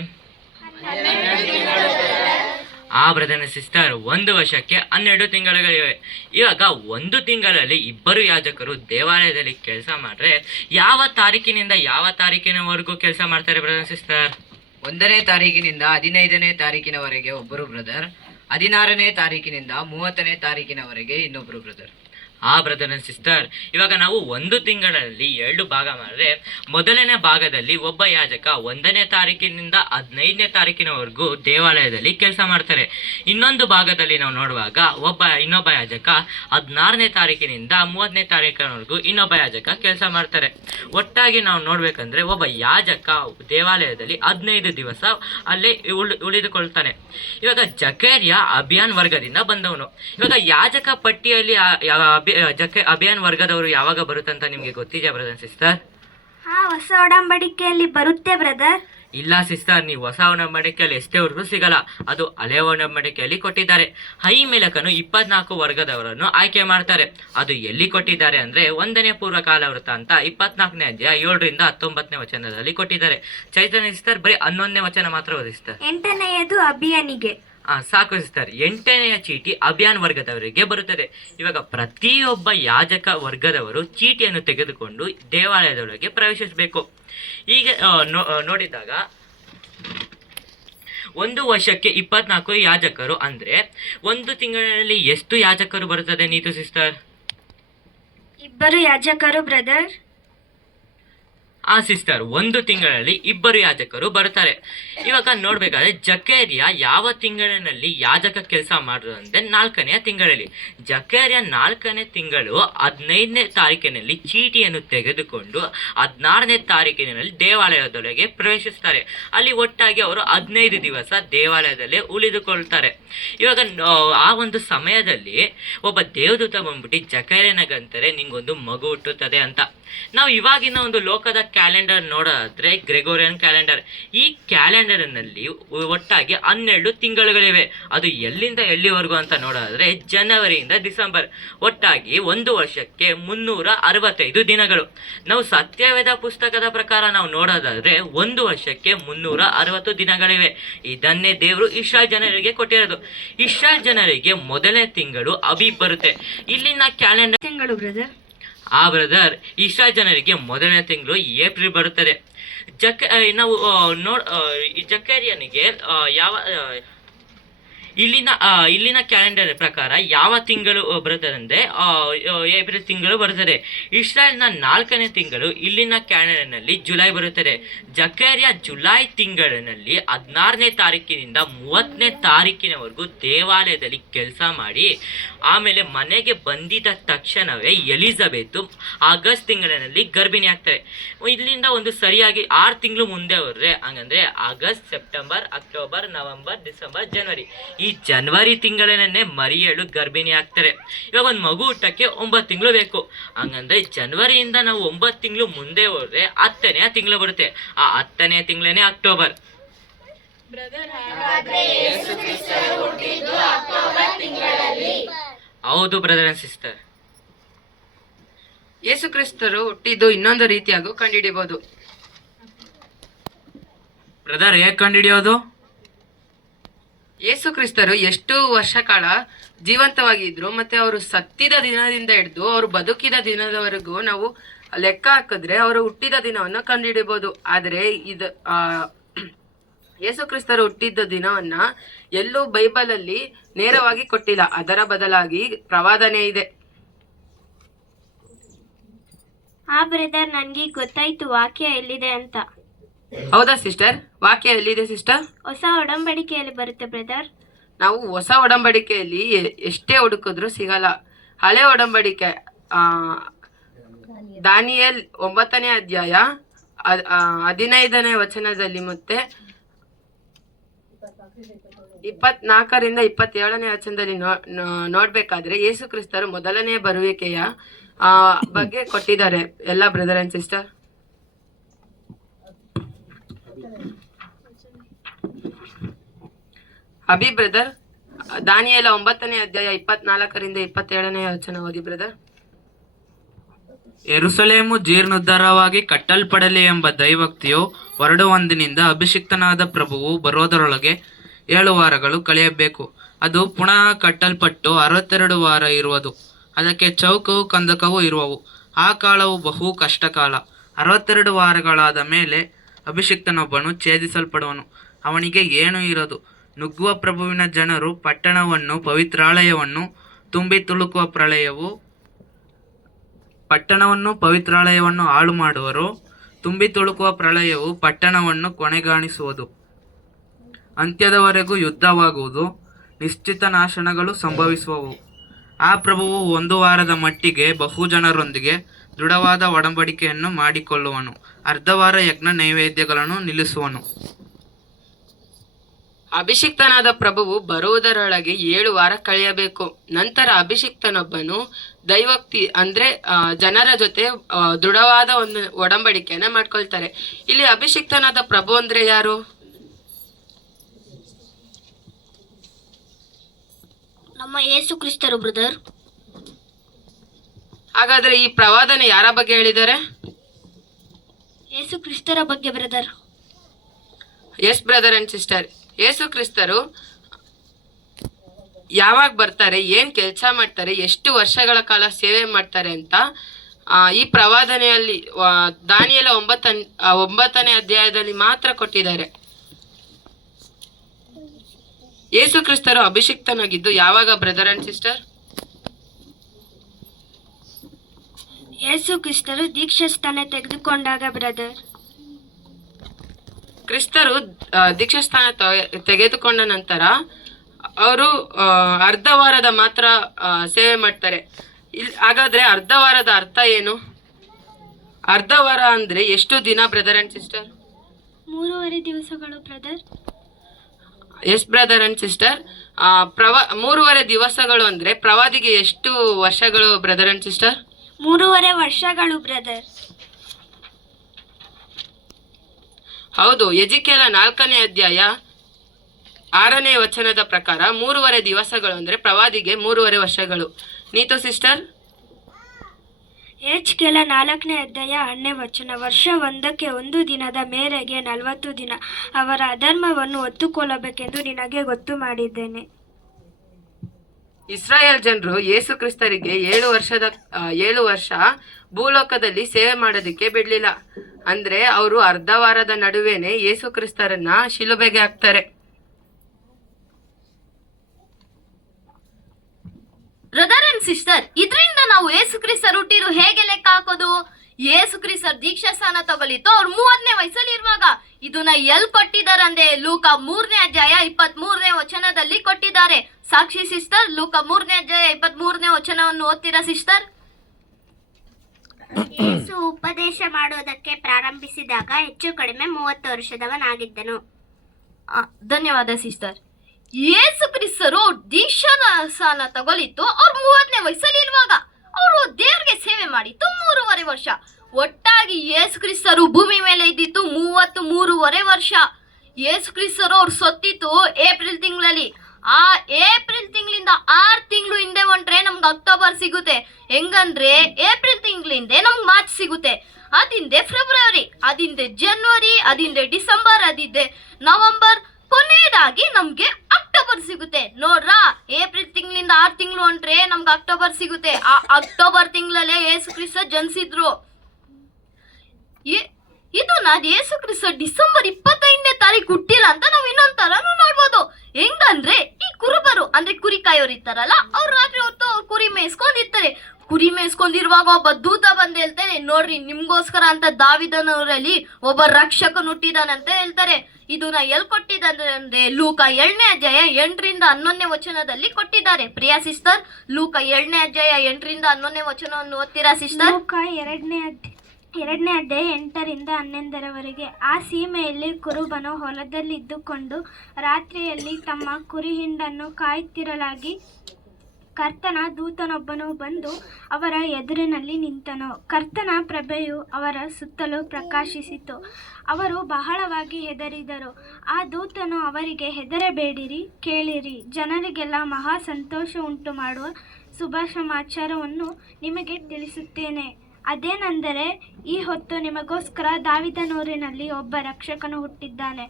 ಬ್ರದರ್ ಅಂಡ್ ಸಿಸ್ಟರ್, ಒಂದು ವರ್ಷಕ್ಕೆ 12 ತಿಂಗಳುಗಳಿವೆ. ಇವಾಗ ಒಂದು ತಿಂಗಳಲ್ಲಿ ಇಬ್ಬರು ಯಾಜಕರು ದೇವಾಲಯದಲ್ಲಿ ಕೆಲಸ ಮಾಡಿದ್ರೆ ಯಾವ ತಾರೀಕಿನಿಂದ ಯಾವ ತಾರೀಕಿನವರೆಗೂ ಕೆಲಸ ಮಾಡ್ತಾರೆ ಬ್ರದರ್ ಅಂಡ್ ಸಿಸ್ಟರ್? 1ನೇ ತಾರೀಕಿನಿಂದ 15ನೇ ತಾರೀಕಿನವರೆಗೆ ಒಬ್ಬರು ಬ್ರದರ್, 16ನೇ ತಾರೀಕಿನಿಂದ 30ನೇ ತಾರೀಕಿನವರೆಗೆ ಇನ್ನೊಬ್ಬರು ಬ್ರದರ್. ಬ್ರದರ್ ಅಂಡ್ ಸಿಸ್ಟರ್, ಇವಾಗ ನಾವು ಒಂದು ತಿಂಗಳಲ್ಲಿ 2 ಭಾಗ ಮಾಡಿದ್ರೆ ಮೊದಲನೇ ಭಾಗದಲ್ಲಿ ಒಬ್ಬ ಯಾಜಕ 1ನೇ ತಾರೀಕಿನಿಂದ 15ನೇ ತಾರೀಕಿನವರೆಗೂ ದೇವಾಲಯದಲ್ಲಿ ಕೆಲಸ ಮಾಡ್ತಾರೆ. ಇನ್ನೊಂದು ಭಾಗದಲ್ಲಿ ನಾವು ನೋಡುವಾಗ ಇನ್ನೊಬ್ಬ ಯಾಜಕ 16ನೇ ತಾರೀಕಿನಿಂದ 30ನೇ ತಾರೀಕಿನವರೆಗೂ ಇನ್ನೊಬ್ಬ ಯಾಜಕ ಕೆಲಸ ಮಾಡ್ತಾರೆ. ಒಟ್ಟಾಗಿ ನಾವು ನೋಡ್ಬೇಕಂದ್ರೆ ಒಬ್ಬ ಯಾಜಕ ದೇವಾಲಯದಲ್ಲಿ 15 ದಿವಸ ಅಲ್ಲೇ ಉಳಿದುಕೊಳ್ತಾನೆ. ಇವಾಗ ಜಕರ್ಯ ಅಭಿಯಾನ್ ವರ್ಗದಿಂದ ಬಂದವನು. ಇವಾಗ ಯಾಜಕ ಪಟ್ಟಿಯಲ್ಲಿ ಅಭಿಯಾನ್ ವರ್ಗದವರು ಯಾವಾಗ ಬರುತ್ತಂತ ನಿಮ್ಗೆ ಗೊತ್ತಿದೆಯಾ ಬ್ರದರ್ ಸಿಸ್ಟರ್? ಹೊಸ ಒಡಂಬಡಿಕೆಯಲ್ಲಿ ಬರುತ್ತೆ ಬ್ರದರ್. ಇಲ್ಲ ಸಿಸ್ಟರ್, ನೀವು ಹೊಸ ಒಡಂಬಡಿಕೆಯಲ್ಲಿ ಎಷ್ಟೇ ಹೊರಗೂ ಸಿಗಲ್ಲ, ಅದು ಹಳೆಯ ಒಡಂಬಡಿಕೆಯಲ್ಲಿ ಕೊಟ್ಟಿದ್ದಾರೆ. ಮೇಲಕನು 24 ವರ್ಗದವರನ್ನು ಆಯ್ಕೆ ಮಾಡ್ತಾರೆ. ಅದು ಎಲ್ಲಿ ಕೊಟ್ಟಿದ್ದಾರೆ ಅಂದ್ರೆ 1ನೇ ಪೂರ್ವಕಾಲ ವೃತ್ತ ಅಂತ 24ನೇ ಅಧ್ಯಾಯ 7ರಿಂದ 19ನೇ ವಚನದಲ್ಲಿ ಕೊಟ್ಟಿದ್ದಾರೆ. ಚೈತನ್ಯ ಸಿಸ್ಟರ್ ಬರೀ 11ನೇ ವಚನ ಮಾತ್ರ ಓದಿ ಸಿಸ್ಟರ್. 8ನೇಯದು ಅಭಿಯಾನಿಗೆ. ಸಾಕು ಸಿಸ್ಟರ್, 8ನೆಯ ಚೀಟಿ ಅಭಿಯಾನ್ ವರ್ಗದವರಿಗೆ ಬರುತ್ತದೆ. ಇವಾಗ ಪ್ರತಿಯೊಬ್ಬ ಯಾಜಕ ವರ್ಗದವರು ಚೀಟಿಯನ್ನು ತೆಗೆದುಕೊಂಡು ದೇವಾಲಯದೊಳಗೆ ಪ್ರವೇಶಿಸಬೇಕು. ಈಗ ನೋಡಿದಾಗ ಒಂದು ವರ್ಷಕ್ಕೆ 24 ಯಾಜಕರು ಅಂದ್ರೆ ಒಂದು ತಿಂಗಳಲ್ಲಿ ಎಷ್ಟು ಯಾಜಕರು ಬರುತ್ತದೆ ನೀತು ಸಿಸ್ಟರ್? 2 ಯಾಜಕರು ಬ್ರದರ್. ಸಿಸ್ಟರ್, ಒಂದು ತಿಂಗಳಲ್ಲಿ 2 ಯಾಜಕರು ಬರುತ್ತಾರೆ. ಇವಾಗ ನೋಡ್ಬೇಕಾದ್ರೆ ಜಕರ್ಯ ಯಾವ ತಿಂಗಳಿನಲ್ಲಿ ಯಾಜಕ ಕೆಲಸ ಮಾಡಿದ್ರು ಅಂದ್ರೆ 4ನೇ ತಿಂಗಳಲ್ಲಿ. ಜಕರ್ಯ 4ನೇ ತಿಂಗಳು 15ನೇ ತಾರೀಕಿನಲ್ಲಿ ಚೀಟಿಯನ್ನು ತೆಗೆದುಕೊಂಡು 16ನೇ ತಾರೀಕಿನಲ್ಲಿ ದೇವಾಲಯದೊಳಗೆ ಪ್ರವೇಶಿಸ್ತಾರೆ. ಅಲ್ಲಿ ಒಟ್ಟಾಗಿ ಅವರು 15 ದಿವಸ ದೇವಾಲಯದಲ್ಲೇ ಉಳಿದುಕೊಳ್ತಾರೆ. ಇವಾಗ ಆ ಒಂದು ಸಮಯದಲ್ಲಿ ಒಬ್ಬ ದೇವದೂತ ಬಂದ್ಬಿಟ್ಟು ಜಕರ್ಯನಿಗಂತಾರೆ, ನಿಂಗೊಂದು ಮಗು ಹುಟ್ಟುತ್ತದೆ ಅಂತ. ನಾವು ಇವಾಗಿನ ಒಂದು ಲೋಕದ ಕ್ಯಾಲೆಂಡರ್ ನೋಡೋದಾದ್ರೆ ಗ್ರೆಗೋರಿಯನ್ ಕ್ಯಾಲೆಂಡರ್. ಈ ಕ್ಯಾಲೆಂಡರ್ನಲ್ಲಿ ಒಟ್ಟಾಗಿ 12 ತಿಂಗಳುಗಳಿವೆ. ಅದು ಎಲ್ಲಿಂದ ಎಲ್ಲಿವರೆಗೂ ಅಂತ ನೋಡೋದಾದ್ರೆ ಜನವರಿಯಿಂದ ಡಿಸೆಂಬರ್. ಒಟ್ಟಾಗಿ ಒಂದು ವರ್ಷಕ್ಕೆ 365 ದಿನಗಳು. ನಾವು ಸತ್ಯವೇದ ಪುಸ್ತಕದ ಪ್ರಕಾರ ನಾವು ನೋಡೋದಾದ್ರೆ ಒಂದು ವರ್ಷಕ್ಕೆ 360 ದಿನಗಳಿವೆ. ಇದನ್ನೇ ದೇವರು ಇಸ್ರಾಯೇಲ್ ಜನರಿಗೆ ಕೊಟ್ಟಿರೋದು. ಇಸ್ರಾಯೇಲ್ ಜನರಿಗೆ ಮೊದಲನೇ ತಿಂಗಳು ಅಬೀಬ್ ಬರುತ್ತೆ. ಇಲ್ಲಿನ ಕ್ಯಾಲೆಂಡರ್ ತಿಂಗಳು ಬ್ರದರ್. ಬ್ರದರ್, ಇಸ್ರಾಯೇಲ್ ಜನರಿಗೆ ಮೊದಲನೇ ತಿಂಗಳು ಏಪ್ರಿಲ್ ಬರುತ್ತದೆ. ಜಕರ್ಯನಿಗೆ ಇಲ್ಲಿನ ಕ್ಯಾಲೆಂಡರ್ ಪ್ರಕಾರ ಯಾವ ತಿಂಗಳು ಬರುತ್ತದೆ ಅಂದರೆ ಏಪ್ರಿಲ್ ತಿಂಗಳು ಬರುತ್ತದೆ. ಇಸ್ರಾಯೇಲ್ನ 4ನೇ ತಿಂಗಳು ಇಲ್ಲಿನ ಕ್ಯಾಲೆಂಡರ್ನಲ್ಲಿ ಜುಲೈ ಬರುತ್ತದೆ. ಜಕರ್ಯ ಜುಲೈ ತಿಂಗಳಿನಲ್ಲಿ 16ನೇ ತಾರೀಕಿನಿಂದ 30ನೇ ತಾರೀಕಿನವರೆಗೂ ದೇವಾಲಯದಲ್ಲಿ ಕೆಲಸ ಮಾಡಿ ಆಮೇಲೆ ಮನೆಗೆ ಬಂದಿದ್ದ ತಕ್ಷಣವೇ ಎಲಿಜಬೆತ್ ಆಗಸ್ಟ್ ತಿಂಗಳಿನಲ್ಲಿ ಗರ್ಭಿಣಿ ಆಗ್ತಾರೆ. ಇಲ್ಲಿಂದ ಒಂದು ಸರಿಯಾಗಿ 6 ತಿಂಗಳು ಮುಂದೆ ಹೋದ್ರೆ ಹಂಗಂದ್ರೆ August, September, October, November, December, ಜನವರಿ. ಈ ಜನವರಿ ತಿಂಗಳಿನನ್ನೇ ಮರಿಯಳು ಗರ್ಭಿಣಿ ಆಗ್ತಾರೆ. ಇವಾಗ ಒಂದು ಮಗು ಹುಟ್ಟಕ್ಕೆ 9 ತಿಂಗಳು ಬೇಕು. ಹಂಗಂದ್ರೆ ಜನವರಿಯಿಂದ ನಾವು 9 ತಿಂಗಳು ಮುಂದೆ ಹೋದ್ರೆ 10ನೇ ತಿಂಗಳು ಬರುತ್ತೆ. ಆ 10ನೇ ತಿಂಗಳೇ ಅಕ್ಟೋಬರ್. ಹೌದು ಬ್ರದರ್ ಅಂಡ್ ಸಿಸ್ಟರ್. ಯೇಸು ಕ್ರಿಸ್ತರು ಹುಟ್ಟಿದ್ದು ಇನ್ನೊಂದು ರೀತಿಯಾಗೂ ಕಂಡುಹಿಡಿಯಬಹುದು. ಬ್ರದರ್, ಹೇಗೆ ಕಂಡುಹಿಡಿಯೋದು? ಯೇಸು ಕ್ರಿಸ್ತರು ಎಷ್ಟು ವರ್ಷ ಕಾಲ ಜೀವಂತವಾಗಿದ್ರು ಮತ್ತೆ ಅವರು ಸತ್ತಿದ ದಿನದಿಂದ ಹಿಡಿದು ಅವರು ಬದುಕಿದ ದಿನದವರೆಗೂ ನಾವು ಲೆಕ್ಕ ಹಾಕಿದ್ರೆ ಅವರು ಹುಟ್ಟಿದ ದಿನವನ್ನು ಕಂಡುಹಿಡಿಯಬಹುದು. ಆದರೆ ಇದು ಯೇಸು ಕ್ರಿಸ್ತರು ಹುಟ್ಟಿದ್ದ ದಿನವನ್ನ ಎಲ್ಲೂ ಬೈಬಲಲ್ಲಿ ನೇರವಾಗಿ ಕೊಟ್ಟಿಲ್ಲ. ಅದರ ಬದಲಾಗಿ ಪ್ರವಾದನೆ ಇದೆ. ಬ್ರದರ್, ನನಗೆ ಗೊತ್ತಾಯ್ತು ವಾಕ್ಯ ಎಲ್ಲಿದೆ ಅಂತ. ಹೌದಾ ಸಿಸ್ಟರ್? ವಾಕ್ಯ ಎಲ್ಲಿದೆ ಸಿಸ್ಟರ್? ಹೊಸ ಒಡಂಬಡಿಕೆಯಲ್ಲಿ ಬರುತ್ತೆ ಬ್ರದರ್. ನಾವು ಹೊಸ ಒಡಂಬಡಿಕೆಯಲ್ಲಿ ಎಷ್ಟೇ ಹುಡುಕಿದ್ರು ಸಿಗಲ್ಲ. ಹಳೆ ಒಡಂಬಡಿಕೆ ದಾನಿಯೇಲ್ 9ನೇ ಅಧ್ಯಾಯ 15ನೇ ವಚನದಲ್ಲಿ ಮತ್ತೆ 24ರಿಂದ 27ನೇ ವಚನದಲ್ಲಿ ನೋಡ್ಬೇಕಾದ್ರೆ ಯೇಸು ಕ್ರಿಸ್ತರು ಮೊದಲನೇ ಬರುವಿಕೆಯ ಬಗ್ಗೆ ಕೊಟ್ಟಿದ್ದಾರೆ ಎಲ್ಲ brother and sister. Abhi brother, ದಾನಿಯೇಲ 9ನೇ ಅಧ್ಯಾಯ 24ರಿಂದ 27ನೇ ವಚನ ಓದಿ ಬ್ರದರ್. ಯೆರೂಸಲೇಮು ಜೀರ್ಣೋದ್ಧಾರವಾಗಿ ಕಟ್ಟಲ್ಪಡಲಿ ಎಂಬ ದೈವೋಕ್ತಿಯು ಹೊರಡುವಂದಿನಿಂದ ಅಭಿಷಿಕ್ತನಾದ ಪ್ರಭುವು ಬರೋದರೊಳಗೆ 7 ವಾರಗಳು ಕಳೆಯಬೇಕು. ಅದು ಪುನಃ ಕಟ್ಟಲ್ಪಟ್ಟು 62 ವಾರ ಇರುವುದು. ಅದಕ್ಕೆ ಚೌಕವು ಕಂದಕವೂ ಇರುವವು. ಆ ಕಾಲವು ಬಹು ಕಷ್ಟಕಾಲ. 62 ವಾರಗಳಾದ ಮೇಲೆ ಅಭಿಷಿಕ್ತನೊಬ್ಬನು ಛೇದಿಸಲ್ಪಡುವನು. ಅವನಿಗೆ ಏನೂ ಇರದು. ನುಗ್ಗುವ ಪ್ರಭುವಿನ ಜನರು ಪಟ್ಟಣವನ್ನು ಪವಿತ್ರಾಲಯವನ್ನು ಪವಿತ್ರಾಲಯವನ್ನು ಹಾಳು ಮಾಡುವರು. ತುಂಬಿ ತುಳುಕುವ ಪ್ರಳಯವು ಪಟ್ಟಣವನ್ನು ಕೊನೆಗಾಣಿಸುವುದು. ಅಂತ್ಯದವರೆಗೂ ಯುದ್ಧವಾಗುವುದು. ನಿಶ್ಚಿತ ನಾಶನಗಳು ಸಂಭವಿಸುವವು. ಆ ಪ್ರಭುವು 1 ವಾರದ ಮಟ್ಟಿಗೆ ಬಹುಜನರೊಂದಿಗೆ ದೃಢವಾದ ಒಡಂಬಡಿಕೆಯನ್ನು ಮಾಡಿಕೊಳ್ಳುವನು. 1/2 ವಾರ ಯಜ್ಞ ನೈವೇದ್ಯಗಳನ್ನು ನಿಲ್ಲಿಸುವನು. ಅಭಿಷಿಕ್ತನಾದ ಪ್ರಭುವು ಬರುವುದರೊಳಗೆ 7 ವಾರ ಕಳೆಯಬೇಕು. ನಂತರ ಅಭಿಷಿಕ್ತನೊಬ್ಬನು ದೈವೋಕ್ತಿ ಅಂದ್ರೆ ಜನರ ಜೊತೆ ದೃಢವಾದ ಒಂದು ಒಡಂಬಡಿಕೆಯನ್ನ ಮಾಡ್ಕೊಳ್ತಾರೆ. ಇಲ್ಲಿ ಅಭಿಷಿಕ್ತನಾದ ಪ್ರಭು ಅಂದ್ರೆ ಯಾರು? ನಮ್ಮ ಯೇಸು ಕ್ರಿಸ್ತರು ಬ್ರದರ್. ಹಾಗಾದ್ರೆ ಈ ಪ್ರವಾದನೆ ಯಾರ ಬಗ್ಗೆ ಹೇಳಿದ್ದಾರೆ? ಯೇಸು ಕ್ರಿಸ್ತರ ಬಗ್ಗೆ brother. Yes brother and sister, ಯೇಸು ಕ್ರಿಸ್ತರು ಯಾವಾಗ ಬರ್ತಾರೆ, ಏನ್ ಕೆಲಸ ಮಾಡ್ತಾರೆ, ಎಷ್ಟು ವರ್ಷಗಳ ಕಾಲ ಸೇವೆ ಮಾಡ್ತಾರೆ ಅಂತ ಈ ಪ್ರವಾದನೆಯಲ್ಲಿ ದಾನಿಯೇಲ 9ನೇ ಅಧ್ಯಾಯದಲ್ಲಿ ಮಾತ್ರ ಕೊಟ್ಟಿದ್ದಾರೆ. ಯೇಸು ಕ್ರಿಸ್ತರು ಅಭಿಷಿಕ್ತನಾಗಿದ್ದು ಯಾವಾಗ ಬ್ರದರ್ ಅಂಡ್ ಸಿಸ್ಟರ್? ಯೇಸು ಕ್ರಿಸ್ತರು ದೀಕ್ಷಾಸ್ಥಾನ ತೆಗೆದುಕೊಂಡಾಗ ಬ್ರದರ್. ಕ್ರಿಸ್ತರು ದೀಕ್ಷಾಸ್ಥಾನ ತೆಗೆದುಕೊಂಡ ನಂತರ ಅವರು 1/2 ವಾರದ ಮಾತ್ರ ಸೇವೆ ಮಾಡ್ತಾರೆ. ಹಾಗಾದ್ರೆ 1/2 ವಾರದ ಅರ್ಥ ಏನು? 1/2 ವಾರ ಅಂದ್ರೆ ಎಷ್ಟು ದಿನ ಬ್ರದರ್ ಅಂಡ್ ಸಿಸ್ಟರ್? 3.5 ದಿವಸಗಳು brother. Yes brother and sister, 3.5 ದಿವಸಗಳು ಅಂದ್ರೆ ಪ್ರವಾದಿಗೆ ಎಷ್ಟು ವರ್ಷಗಳು ಬ್ರದರ್ ಅಂಡ್ ಸಿಸ್ಟರ್? 3.5 ವರ್ಷಗಳು ಬ್ರದರ್. ಹೌದು. ಎಜಿಕೇಲ 4ನೇ ಅಧ್ಯಾಯ 6ನೇ ವಚನದ ಪ್ರಕಾರ 3.5 ದಿವಸಗಳು ಅಂದ್ರೆ ಪ್ರವಾದಿಗೆ 3.5 ವರ್ಷಗಳು. ನೀತು ಸಿಸ್ಟರ್? ಎಜ್ಕೇಲ 4ನೇ ಅಧ್ಯಾಯ 10ನೇ ವಚನ. ವರ್ಷ 1ಕ್ಕೆ 1 ದಿನದ ಮೇರೆಗೆ 40 ದಿನ ಅವರ ಅಧರ್ಮವನ್ನು ಒತ್ತುಕೊಳ್ಳಬೇಕೆಂದು ನಿನಗೆ ಗೊತ್ತು ಮಾಡಿದ್ದೇನೆ. ಇಸ್ರಾಯೇಲ್ ಜನರು ಯೇಸು ಕ್ರಿಸ್ತರಿಗೆ 7 ವರ್ಷ ಭೂಲೋಕದಲ್ಲಿ ಸೇವೆ ಮಾಡೋದಕ್ಕೆ ಬಿಡ್ಲಿಲ್ಲ. ಅಂದ್ರೆ ಅವರು 1/2 ವಾರದ ನಡುವೆನೆ ಯೇಸು ಕ್ರಿಸ್ತರನ್ನ ಶಿಲುಬೆಗೆ ಹಾಕ್ತಾರೆ. ಬ್ರದರ್ ಅಂಡ್ ಸಿಸ್ಟರ್, ಇದರಿಂದ ನಾವು ಯೇಸು ಕ್ರಿಸ್ತರು ಹುಟ್ಟಿರು ಹೇಗೆ ಲೆಕ್ಕ ಹಾಕೋದು? ಯೇಸು ಕ್ರಿಸ್ತರ್ ದೀಕ್ಷಾಸ್ಥಾನ ತಗೊಳಿತು ಅವ್ರು 30ನೇ ವಯಸ್ಸಲ್ಲಿ ಇರುವಾಗ. ಇದನ್ನ ಎಲ್ಲಿ ಕೊಟ್ಟಿದ್ದಾರಂದ್ರೆ ಲೂಕ 3ನೇ ಅಧ್ಯಾಯ 23ನೇ ವಚನದಲ್ಲಿ ಕೊಟ್ಟಿದ್ದಾರೆ. ಸಾಕ್ಷಿ ಸಿಸ್ಟರ್, ಲೂಕ 3ನೇ ಅಧ್ಯಾಯ 23ನೇ ವಚನವನ್ನು ಓದ್ತೀರಾ ಸಿಸ್ಟರ್? ಯೇಸು ಉಪದೇಶ ಮಾಡುವುದಕ್ಕೆ ಪ್ರಾರಂಭಿಸಿದಾಗ ಹೆಚ್ಚು ಕಡಿಮೆ 30 ವರ್ಷದವನಾಗಿದ್ದನು. ಧನ್ಯವಾದ ಸಿಸ್ಟರ್. ಯೇಸು ಕ್ರಿಸ್ತರು ದೀಕ್ಷಾಸ್ಥಾನ ತಗೊಳಿತು ಅವ್ರು 30ನೇ ವಯಸ್ಸಲ್ಲಿ ಇರುವಾಗ. ಅವರು ದೇವ್ರಿಗೆ ಸೇವೆ ಮಾಡಿತ್ತು 3.5 ವರ್ಷ. ಒಟ್ಟಾಗಿ ಯೇಸು ಕ್ರಿಸ್ತರು ಭೂಮಿ ಮೇಲೆ ಇದ್ದಿತ್ತು 33.5 ವರ್ಷ. ಯೇಸು ಕ್ರಿಸ್ತರು ಅವ್ರು ಸತ್ತಿತ್ತು ಏಪ್ರಿಲ್ ತಿಂಗಳಲ್ಲಿ. ಆ ಏಪ್ರಿಲ್ ತಿಂಗಳಿಂದ 6 ತಿಂಗಳು ಹಿಂದೆ ಹೊಂಟ್ರೆ ನಮ್ಗೆ ಅಕ್ಟೋಬರ್ ಸಿಗುತ್ತೆ. ಹೆಂಗಂದ್ರೆ ಏಪ್ರಿಲ್ ತಿಂಗಳಿಂದ ನಮ್ಗೆ ಮಾರ್ಚ್ ಸಿಗುತ್ತೆ, ಅದಿಂದೆ ಫೆಬ್ರವರಿ, ಅದಿಂದೆ ಜನವರಿ, ಅದಿಂದೆ ಡಿಸೆಂಬರ್, ಅದಿಂದೆ ನವೆಂಬರ್, ಕೊನೆಯದಾಗಿ ನಮ್ಗೆ ಅಕ್ಟೋಬರ್ ಸಿಗುತ್ತೆ. ನೋಡ್ರಾ, ಏಪ್ರಿಲ್ ತಿಂಗಳಿಂದ 6 ತಿಂಗಳು ಹೊಂಟ್ರೆ ನಮ್ಗೆ ಅಕ್ಟೋಬರ್ ಸಿಗುತ್ತೆ. ಆ ಅಕ್ಟೋಬರ್ ತಿಂಗಳಲ್ಲೇ ಯೇಸು ಕ್ರಿಸ್ತ ಜನಿಸಿದ್ರು. ಇದನ್ನ ಯೇಸು ಕ್ರಿಸ್ತ ಡಿಸೆಂಬರ್ 25ನೇ ತಾರೀಕು ಹುಟ್ಟಿಲ್ಲ ಅಂತ ನಾವು ಇನ್ನೊಂದ್ ತರಾನು ನೋಡ್ಬೋದು. ಹೆಂಗಂದ್ರೆ ಈ ಕುರುಬರು ಅಂದ್ರೆ ಕುರಿ ಕಾಯೋರು ಇರ್ತಾರಲ್ಲ, ಅವ್ರು ರಾತ್ರಿ ಹೊತ್ತು ಅವ್ರು ಕುರಿ ಮೇಯಿಸ್ಕೊಂಡಿರ್ತಾರೆ. ಕುರಿ ಮೇಯಿಸ್ಕೊಂಡಿರುವಾಗ ಒಬ್ಬ ದೂತ ಬಂದು ಹೇಳ್ತಾರೆ, ನೋಡ್ರಿ ನಿಮ್ಗೋಸ್ಕರ ಅಂತ ದಾವಿದನವರಲ್ಲಿ ಒಬ್ಬ ರಕ್ಷಕನು ಹುಟ್ಟಿದಾನಂತ ಹೇಳ್ತಾರೆ. ಇದನ್ನ ಎಲ್ಲಿ ಕೊಟ್ಟಿದ್ದಾರೆ ಲೂಕ 2ನೇ ಅಧ್ಯಾಯ 8ರಿಂದ 11ನೇ ವಚನದಲ್ಲಿ ಕೊಟ್ಟಿದ್ದಾರೆ. ಪ್ರಿಯಾ ಸಿಸ್ಟರ್, ಲೂಕ 2ನೇ ಅಧ್ಯಾಯ 8ರಿಂದ 11ನೇ ವಚನವನ್ನು ಓದ್ತೀರಾ ಸಿಸ್ಟರ್? ಲೂಕ 2ನೇ ಅಧ್ಯಾಯ 8ರಿಂದ 11ರವರೆಗೆ. ಆ ಸೀಮೆಯಲ್ಲಿ ಕುರುಬನು ಹೊಲದಲ್ಲಿದ್ದುಕೊಂಡು ರಾತ್ರಿಯಲ್ಲಿ ತಮ್ಮ ಕುರಿ ಹಿಂಡನ್ನು ಕಾಯುತ್ತಿರಲಾಗಿ ಕರ್ತನ ದೂತನೊಬ್ಬನು ಬಂದು ಅವರ ಎದುರಿನಲ್ಲಿ ನಿಂತನು. ಕರ್ತನ ಪ್ರಭೆಯು ಅವರ ಸುತ್ತಲೂ ಪ್ರಕಾಶಿಸಿತು. ಅವರು ಬಹಳವಾಗಿ ಹೆದರಿದರು. ಆ ದೂತನು ಅವರಿಗೆ, ಹೆದರಬೇಡಿರಿ, ಕೇಳಿರಿ, ಜನರಿಗೆಲ್ಲ ಮಹಾ ಸಂತೋಷ ಉಂಟು ಮಾಡುವ ಶುಭ ಸಮಾಚಾರವನ್ನು ನಿಮಗೆ ತಿಳಿಸುತ್ತೇನೆ. ಅದೇನೆಂದರೆ ಈ ಹೊತ್ತು ನಿಮಗೋಸ್ಕರ ದಾವಿದನೂರಿನಲ್ಲಿ ಒಬ್ಬ ರಕ್ಷಕನು ಹುಟ್ಟಿದ್ದಾನೆ,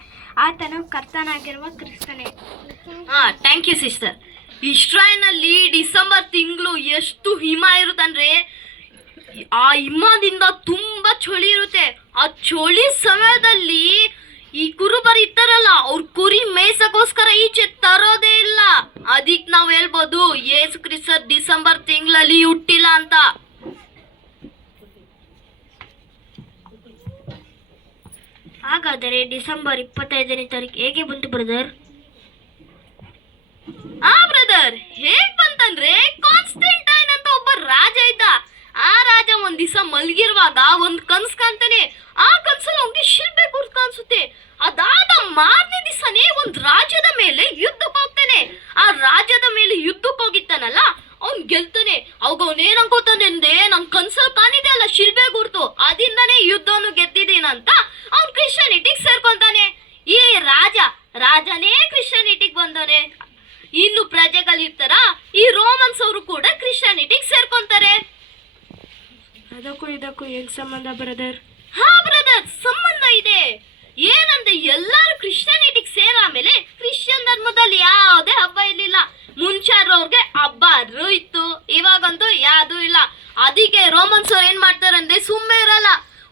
ಆತನು ಕರ್ತನಾಗಿರುವ ಕ್ರಿಸ್ತನೇ. Thank you sister. ಇಸ್ರಾಯೇಲ್ನಲ್ಲಿ ಡಿಸೆಂಬರ್ ತಿಂಗಳು ಎಷ್ಟು ಹಿಮ ಇರುತ್ತಂದ್ರೆ ಆ ಹಿಮದಿಂದ ತುಂಬಾ ಚಳಿ ಇರುತ್ತೆ. ಆ ಚಳಿ ಸಮಯದಲ್ಲಿ ಈ ಕುರುಬರು ಇರ್ತಾರಲ್ಲ, ಅವ್ರ ಕುರಿ ಮೇಯ್ಸಕ್ಕೋಸ್ಕರ ಈಚೆ ತರೋದೇ ಇಲ್ಲ. ಅದಕ್ಕೆ ನಾವು ಹೇಳ್ಬೋದು ಯೇಸು ಕ್ರಿಸ್ತ ಡಿಸೆಂಬರ್ ತಿಂಗಳಲ್ಲಿ ಹುಟ್ಟಿಲ್ಲ ಅಂತ. ಹಾಗಾದರೆ ಡಿಸೆಂಬರ್ 25ನೇ ತಾರೀಕು ಹೇಗೆ ಬಂತು ಬ್ರದರ್? ಬ್ರದರ್, ಹೇಗ್ ಬಂತಂದ್ರೆ ಕಾನ್ಸ್ಟಂಟೈನ್ ಅಂತ ಒಬ್ಬ ರಾಜ ಇದ್ದ. ಆ ರಾಜ ಒಂದ್ ದಿವಸ ಮಲಗಿರುವಾಗ ಒಂದ್ ಕನ್ಸ್ ಕಾಣ್ತಾನೆ. ಆ ಕನ್ಸಲ್ಲಿ ಅವ್ನಿಗೆ ಶಿಲ್ಪೆ ಗುರ್ತು ಕಾಣಿಸುತ್ತೆ. ಅದಾದ ಮಾರನೇ ದಿವಸನೇ ಒಂದ್ ರಾಜ್ಯದ ಮೇಲೆ ಯುದ್ಧಕ್ಕೆ ಹೋಗ್ತಾನೆ. ಆ ರಾಜ್ಯದ ಮೇಲೆ ಯುದ್ಧಕ್ಕೆ ಹೋಗಿತ್ತಾನಲ್ಲ, ಅವ್ನ್ ಗೆಲ್ತಾನೆ. ಅವಾಗ ಅವನೇನ್ ಅನ್ಕೋತಾನೆ ಅಂದ್ರೆ, ನನ್ ಕನ್ಸಲ್ಲಿ ಕಾಣಿದೆ ಅಲ್ಲ ಶಿಲ್ಪೆ ಗುರ್ತು, ಅದಿಂದಾನೇ ಯುದ್ಧವನ್ನು ಗೆದ್ದಿದ್ದೀನಂತ ಅವ್ನ್ ಕ್ರಿಶ್ಚಿಯಾನಿಟಿಗೆ ಸೇರ್ಕೊಂತಾನೆ. ಈ ರಾಜನೇ ಕ್ರಿಶ್ಚಿಯಾನಿಟಿಗೆ ಬಂದವನೆ. ಇನ್ನು ಪ್ರಜೆಗಳಿರ್ತಾರ, ಈ ರೋಮನ್ಸ್ ಅವರು ಕೂಡ ಕ್ರಿಶ್ಚಿಯಾನಿಟಿಗೆ ಸೇರ್ಕೊಂತಾರೆ. ಅದಕ್ಕೂ ಇದಕ್ಕೂ ಹೇಗ್ ಸಂಬಂಧ ಬ್ರದರ್? ಬ್ರದರ್, ಸಂಬಂಧ ಇದೆ. ಏನಂದ್ರೆ ಎಲ್ಲರೂ ಕ್ರಿಶ್ಚಿಯಾನಿಟಿಗೆ ಸೇರಾಮೇಲೆ ಕ್ರಿಶ್ಚಿಯನ್ ಧರ್ಮದಲ್ಲಿ ಯಾವುದೇ ಹಬ್ಬ ಇರ್ಲಿಲ್ಲ. ಮುಂಚಾರವ್ರಿಗೆ ಹಬ್ಬ ಇತ್ತು, ಇವಾಗಂತೂ ಯಾವ್ದು ಇಲ್ಲ. ಅದಕ್ಕೆ ರೋಮನ್ಸ್ ಅವ್ರು ಏನ್ ಮಾಡ್ತಾರಂದ್ರೆ ಸುಮ್ಮನೆ ಇರಲ್ಲ,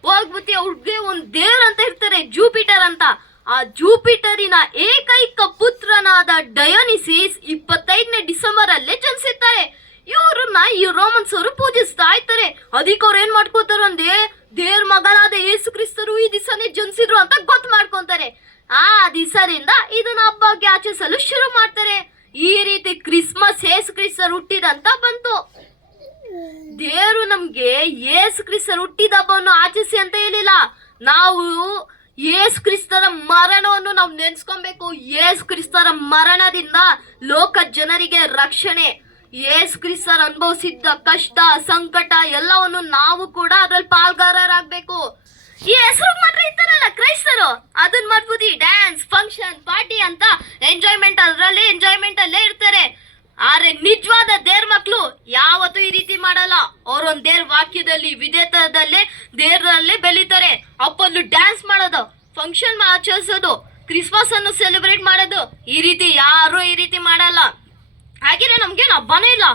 ಹೋಗ್ಬಿಟ್ಟು ಅವ್ರಿಗೆ ಒಂದ್ ದೇವ್ರ ಅಂತ ಇರ್ತಾರೆ, ಜೂಪಿಟರ್ ಅಂತ. ಆ ಜೂಪಿಟರಿನ ಏಕೈಕ ಪುತ್ರನಾದ ಡಯೋನಿಸಿಸ್ 25ನೇ ಡಿಸೆಂಬರ್ ಅಲ್ಲೇ ಜನಿಸಿರ್ತಾರೆ. ಇವ್ರನ್ನ ಈ ರೋಮನ್ಸ್ ಅವರು ಪೂಜಿಸ್ತಾ ಇರ್ತಾರೆ. ಅದಕ್ಕೆ ಅವ್ರು ಏನ್ ಮಾಡ್ಕೋತಾರ ಅಂದ್ರೆ, ದೇವ್ರ ಮಗನಾದ ಯೇಸು ಕ್ರಿಸ್ತರು ಈ ದಿವಸನೇ ಜನಿಸಿದ್ರು ಅಂತ ಗೊತ್ತು ಮಾಡ್ಕೊಂತಾರೆ. ಆ ದಿವಸದಿಂದ ಇದನ್ನ ಹಬ್ಬಕ್ಕೆ ಆಚರಿಸಲು ಶುರು ಮಾಡ್ತಾರೆ. ಈ ರೀತಿ ಕ್ರಿಸ್ಮಸ್ ಯೇಸು ಕ್ರಿಸ್ತರು ಹುಟ್ಟಿದಂತ ಬಂತು. ದೇವರು ನಮ್ಗೆ ಯೇಸು ಕ್ರಿಸ್ತರು ಹುಟ್ಟಿದ ಹಬ್ಬವನ್ನು ಆಚರಿಸಿ ಅಂತ ಹೇಳಿಲ್ಲ. ನಾವು ಯೇಸು ಕ್ರಿಸ್ತರ ಮರಣವನ್ನು ನಾವು ನೆನ್ಸ್ಕೊಬೇಕು. ಯೇಸು ಕ್ರಿಸ್ತರ ಮರಣದಿಂದ ಲೋಕ ಜನರಿಗೆ ರಕ್ಷಣೆ, ಯೇಸು ಕ್ರಿಸ್ತರು ಅನುಭವಿಸಿದ್ದ ಕಷ್ಟ ಸಂಕಟ ಎಲ್ಲವನ್ನು ನಾವು ಕೂಡ ಅದ್ರಲ್ಲಿ ಪಾಲ್ಗಾರರಾಗಬೇಕು. ಈ ಹೆಸರು ಮಾತ್ರ ಇರ್ತಾರಲ್ಲ ಕ್ರೈಸ್ತರು, ಅದನ್ನ ಮಾಡ್ಬೋದು ಡ್ಯಾನ್ಸ್ ಫಂಕ್ಷನ್ ಪಾರ್ಟಿ ಅಂತ ಎಂಜಾಯ್ಮೆಂಟ್ ಅಲ್ಲೇ ಇರ್ತಾರೆ. ಆದ್ರೆ ನಿಜವಾದ ದೇವ್ರ ಮಕ್ಳು ಯಾವತ್ತೂ ಈ ರೀತಿ ಮಾಡಲ್ಲ. ಅವ್ರೊಂದ್ ದೇವ್ರ ವಾಕ್ಯದಲ್ಲಿ ವಿಧೇಯತದಲ್ಲೇ ದೇವ್ರಲ್ಲೇ ಬೆಳೀತಾರೆ. ಅಪ್ಪಲ್ಲೂ ಡ್ಯಾನ್ಸ್ ಮಾಡೋದು, ಫಂಕ್ಷನ್ ಆಚರಿಸೋದು, ಕ್ರಿಸ್ಮಸ್ ಅನ್ನು ಸೆಲೆಬ್ರೇಟ್ ಮಾಡೋದು, ಈ ರೀತಿ ಯಾರು ಈ ರೀತಿ ಮಾಡಲ್ಲ. ಹಾಗಿದ್ರೆ ನಮ್ಗೇನು ಹಬ್ಬನೇ ಇಲ್ಲ.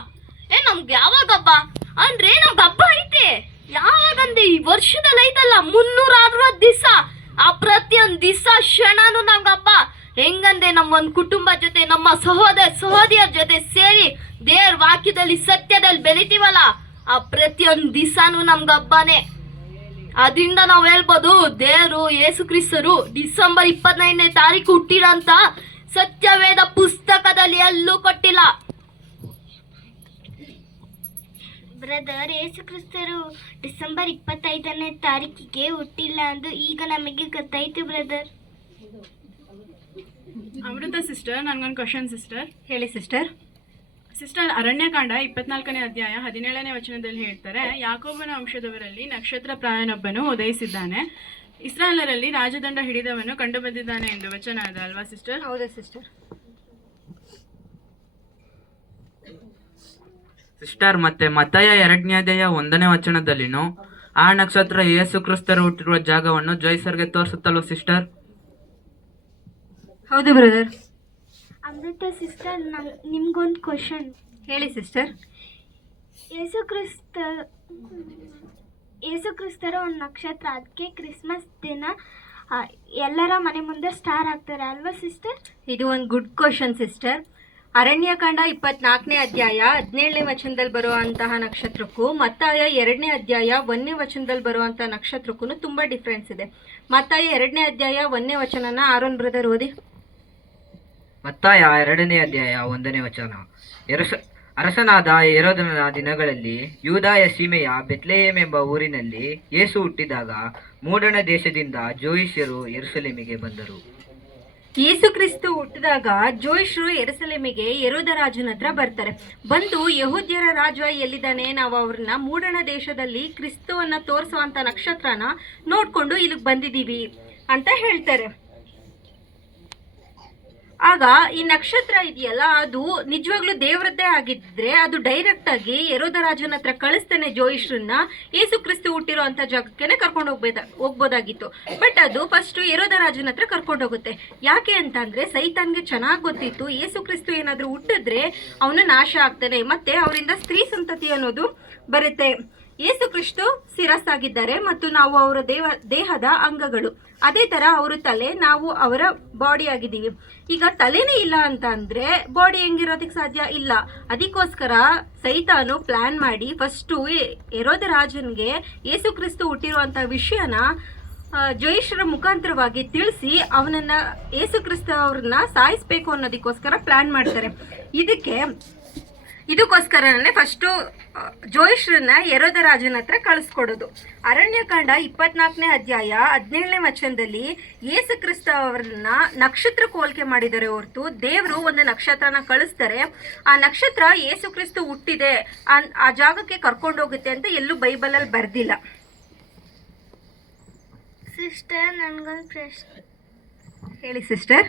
ನಮ್ಗೆ ಯಾವಾಗ ಹಬ್ಬ ಅಂದ್ರೆ ನಮ್ಗೆ ಹಬ್ಬ ಐತೆ. ಯಾವಾಗಂದ್ರೆ ಈ ವರ್ಷದಲ್ಲಿ ಐತಲ್ಲ 360 ದಿವಸ, ಆ ಪ್ರತಿಯೊಂದು ದಿವಸ ಕ್ಷಣನೂ ನಮ್ಗೆ ಹಬ್ಬ. ಹೆಂಗಂದ್ರೆ ನಮ್ಮ ಒಂದು ಕುಟುಂಬ ಜೊತೆ, ನಮ್ಮ ಸಹೋದರಿಯರ ಜೊತೆ ಸೇರಿ ದೇವ್ರ ವಾಕ್ಯದಲ್ಲಿ ಸತ್ಯದಲ್ಲಿ ಬೆಳಿತೀವಲ್ಲ, ಆ ಪ್ರತಿಯೊಂದು ದಿವಸನೂ ನಮ್ಗೆ ಹಬ್ಬನೇ. ಅದರಿಂದ ನಾವು ಹೇಳ್ಬೋದು, ದೇವರು ಯೇಸು ಕ್ರಿಸ್ತರು ಡಿಸೆಂಬರ್ 25ನೇ ತಾರೀಕು ಹುಟ್ಟಿರಂತ ಸತ್ಯವೇದ ಪುಸ್ತಕದಲ್ಲಿ ಎಲ್ಲೂ ಕೊಟ್ಟಿಲ್ಲ. ಬ್ರದರ್, ಯೇಸು ಕ್ರಿಸ್ತರು ಡಿಸೆಂಬರ್ 25ನೇ ತಾರೀಕಿಗೆ ಹುಟ್ಟಿಲ್ಲ ಎಂದು ಈಗ ನಮಗೆ ಗೊತ್ತಾಯ್ತು ಬ್ರದರ್. ಅಮೃತ ಸಿಸ್ಟರ್, ನನ್ಗೊಂದು ಕ್ವಶನ್ ಸಿಸ್ಟರ್. ಹೇಳಿ ಸಿಸ್ಟರ್. ಸಿಸ್ಟರ್, ಅರಣ್ಯಕಾಂಡ 24ನೇ ಅಧ್ಯಾಯ 17ನೇ ವಚನದಲ್ಲಿ ಹೇಳ್ತಾರೆ, ಯಾಕೋಬನ ವಂಶದವರಲ್ಲಿ ನಕ್ಷತ್ರ ಪ್ರಾಯನೊಬ್ಬನು ಉದಯಿಸಿದ್ದಾನೆ, ಇಸ್ರಾಯೇಲರಲ್ಲಿ ರಾಜದಂಡ ಹಿಡಿದವನು ಕಂಡು ಬಂದಿದ್ದಾನೆ ಎಂದು ವಚನ ಅದ ಅಲ್ವಾ ಸಿಸ್ಟರ್? ಹೌದಾ ಸಿಸ್ಟರ್. ಸಿಸ್ಟರ್, ಮತ್ತೆ ಮತ್ತಾಯ 2ನೇ ಅಧ್ಯಾಯ 1ನೇ ವಚನದಲ್ಲಿನೂ ಆ ನಕ್ಷತ್ರ ಯೇಸು ಕ್ರಿಸ್ತರು ಹುಟ್ಟಿರುವ ಜಾಗವನ್ನು ಜೋಯಿಸರ್ಗೆ ತೋರಿಸುತ್ತಲ್ವ ಸಿಸ್ಟರ್? ಹೌದು ಬ್ರದರ್. ಅಮೃತ ಸಿಸ್ಟರ್, ನಿಮ್ಗೊಂದು ಕ್ವಶನ್. ಹೇಳಿ ಸಿಸ್ಟರ್. ಯೇಸು ಕ್ರಿಸ್ತರ ಒಂದು ನಕ್ಷತ್ರ, ಅದಕ್ಕೆ ಕ್ರಿಸ್ಮಸ್ ದಿನ ಎಲ್ಲರ ಮನೆ ಮುಂದೆ ಸ್ಟಾರ್ ಹಾಕ್ತಾರೆ ಅಲ್ವಾ ಸಿಸ್ಟರ್? ಇದು ಒಂದು ಗುಡ್ ಕ್ವಶನ್ ಸಿಸ್ಟರ್. ಅರಣ್ಯಕಾಂಡ 24ನೇ ಅಧ್ಯಾಯ 17ನೇ ವಚನದಲ್ಲಿ ಬರುವಂತಹ ನಕ್ಷತ್ರಕ್ಕೂ ಮತ್ತಾಯ 2ನೇ ಅಧ್ಯಾಯ 1ನೇ ವಚನದಲ್ಲಿ ಬರುವಂತಹ ನಕ್ಷತ್ರಕ್ಕೂ ತುಂಬಾ ಡಿಫ್ರೆನ್ಸ್ ಇದೆ. ಮತ್ತಾಯ 2ನೇ ಅಧ್ಯಾಯ 1ನೇ ವಚನನ ಆರೋನ್ ಬ್ರದರ್ ಓದಿ. ಮತ್ತಾಯ 2ನೇ ಅಧ್ಯಾಯ 1ನೇ ವಚನ. ಅರಸನಾದ ಹೆರೋದನ ದಿನಗಳಲ್ಲಿ ಯೂದಾಯ ಸೀಮೆಯ ಬೆತ್ಲೆಹೇಮ್ ಎಂಬ ಊರಿನಲ್ಲಿ ಯೇಸು ಹುಟ್ಟಿದಾಗ ಮೂಡಣ ದೇಶದಿಂದ ಜೋಯಿಷ್ಯರು ಯೆರೂಸಲೇಮಿಗೆ ಬಂದರು. ಯೇಸು ಕ್ರಿಸ್ತು ಹುಟ್ಟಿದಾಗ ಜೋಯಿಷ್ರು ಯೆರೂಸಲೇಮಿಗೆ ಹೆರೋದ ರಾಜನ ಹತ್ರ ಬರ್ತಾರೆ. ಬಂದು ಯಹೂದ್ಯರ ರಾಜ ಎಲ್ಲಿದ್ದಾನೆ, ನಾವು ಅವ್ರನ್ನ ಮೂಡಣ ದೇಶದಲ್ಲಿ ಕ್ರಿಸ್ತುವನ್ನ ತೋರಿಸುವಂತ ನಕ್ಷತ್ರನ ನೋಡ್ಕೊಂಡು ಇಲ್ಲಿಗೆ ಬಂದಿದ್ದೀವಿ ಅಂತ ಹೇಳ್ತಾರೆ. ಆಗ ಈ ನಕ್ಷತ್ರ ಇದೆಯಲ್ಲ ಅದು ನಿಜವಾಗ್ಲೂ ದೇವರದ್ದೇ ಆಗಿದ್ರೆ ಅದು ಡೈರೆಕ್ಟ್ ಆಗಿ ಹೆರೋದ ರಾಜನ ಹತ್ರ ಕಳಿಸ್ತಾನೆ ಜೋಯಿಷ್ರನ್ನ ಯೇಸು ಕ್ರಿಸ್ತು ಹುಟ್ಟಿರೋ ಅಂತ ಜಾಗಕ್ಕೆ ಕರ್ಕೊಂಡು ಹೋಗ್ಬೋದಾಗಿತ್ತು. ಬಟ್ ಅದು ಫಸ್ಟ್ ಹೆರೋದ ರಾಜನ ಹತ್ರ ಕರ್ಕೊಂಡು ಹೋಗುತ್ತೆ. ಯಾಕೆ ಅಂತ ಅಂದ್ರೆ ಸೈತಾನ್ಗೆ ಚೆನ್ನಾಗಿ ಗೊತ್ತಿತ್ತು ಯೇಸು ಕ್ರಿಸ್ತು ಏನಾದ್ರೂ ಹುಟ್ಟಿದ್ರೆ ಅವನು ನಾಶ ಆಗ್ತಾನೆ, ಮತ್ತೆ ಅವರಿಂದ ಸ್ತ್ರೀ ಸಂತತಿ ಅನ್ನೋದು ಬರುತ್ತೆ. ಯೇಸು ಕ್ರಿಸ್ತು ಶಿರಸ್ಸಾಗಿದ್ದಾರೆ ಮತ್ತು ನಾವು ಅವರ ದೇಹದ ಅಂಗಗಳು. ಅದೇ ತರ ಅವರು ತಲೆ, ನಾವು ಅವರ ಬಾಡಿ ಆಗಿದ್ದೀವಿ. ಈಗ ತಲೆನೇ ಇಲ್ಲ ಅಂತ ಅಂದ್ರೆ ಬಾಡಿ ಹೆಂಗಿರೋದಕ್ಕೆ ಸಾಧ್ಯ ಇಲ್ಲ. ಅದಕ್ಕೋಸ್ಕರ ಸೈತಾನು ಪ್ಲಾನ್ ಮಾಡಿ ಫಸ್ಟು ಹೆರೋದ ರಾಜನ್ಗೆ ಯೇಸು ಕ್ರಿಸ್ತು ಹುಟ್ಟಿರುವಂತ ವಿಷಯನ ಜೋಯಿಷರ ಮುಖಾಂತರವಾಗಿ ತಿಳಿಸಿ ಅವನನ್ನ ಯೇಸು ಕ್ರಿಸ್ತು ಅವ್ರನ್ನ ಸಾಯಿಸ್ಬೇಕು ಅನ್ನೋದಕ್ಕೋಸ್ಕರ ಪ್ಲಾನ್ ಮಾಡ್ತಾರೆ. ಇದಕ್ಕೋಸ್ಕರನೇ ಫಸ್ಟು ಜೋಯಿಷ್ರನ್ನ ಹೆರೋದ ರಾಜನ ಹತ್ರ ಕಳಿಸ್ಕೊಡೋದು. ಅರಣ್ಯಕಾಂಡ 24ನೇ ಅಧ್ಯಾಯ 17ನೇ ವಚನದಲ್ಲಿ ಯೇಸು ಕ್ರಿಸ್ತ ಅವರನ್ನ ನಕ್ಷತ್ರ ಹೋಲಿಕೆ ಮಾಡಿದರೆ ಹೊರತು ದೇವರು ಒಂದು ನಕ್ಷತ್ರನ ಕಳಿಸ್ತಾರೆ. ಆ ನಕ್ಷತ್ರ ಯೇಸು ಕ್ರಿಸ್ತು ಹುಟ್ಟಿದೆ ಆ ಜಾಗಕ್ಕೆ ಕರ್ಕೊಂಡೋಗುತ್ತೆ ಅಂತ ಎಲ್ಲೂ ಬೈಬಲಲ್ಲಿ ಬರ್ದಿಲ್ಲ. ಸಿಸ್ಟರ್, ನನಗೊಂದು ಪ್ರಶ್ನೆ. ಹೇಳಿ sister.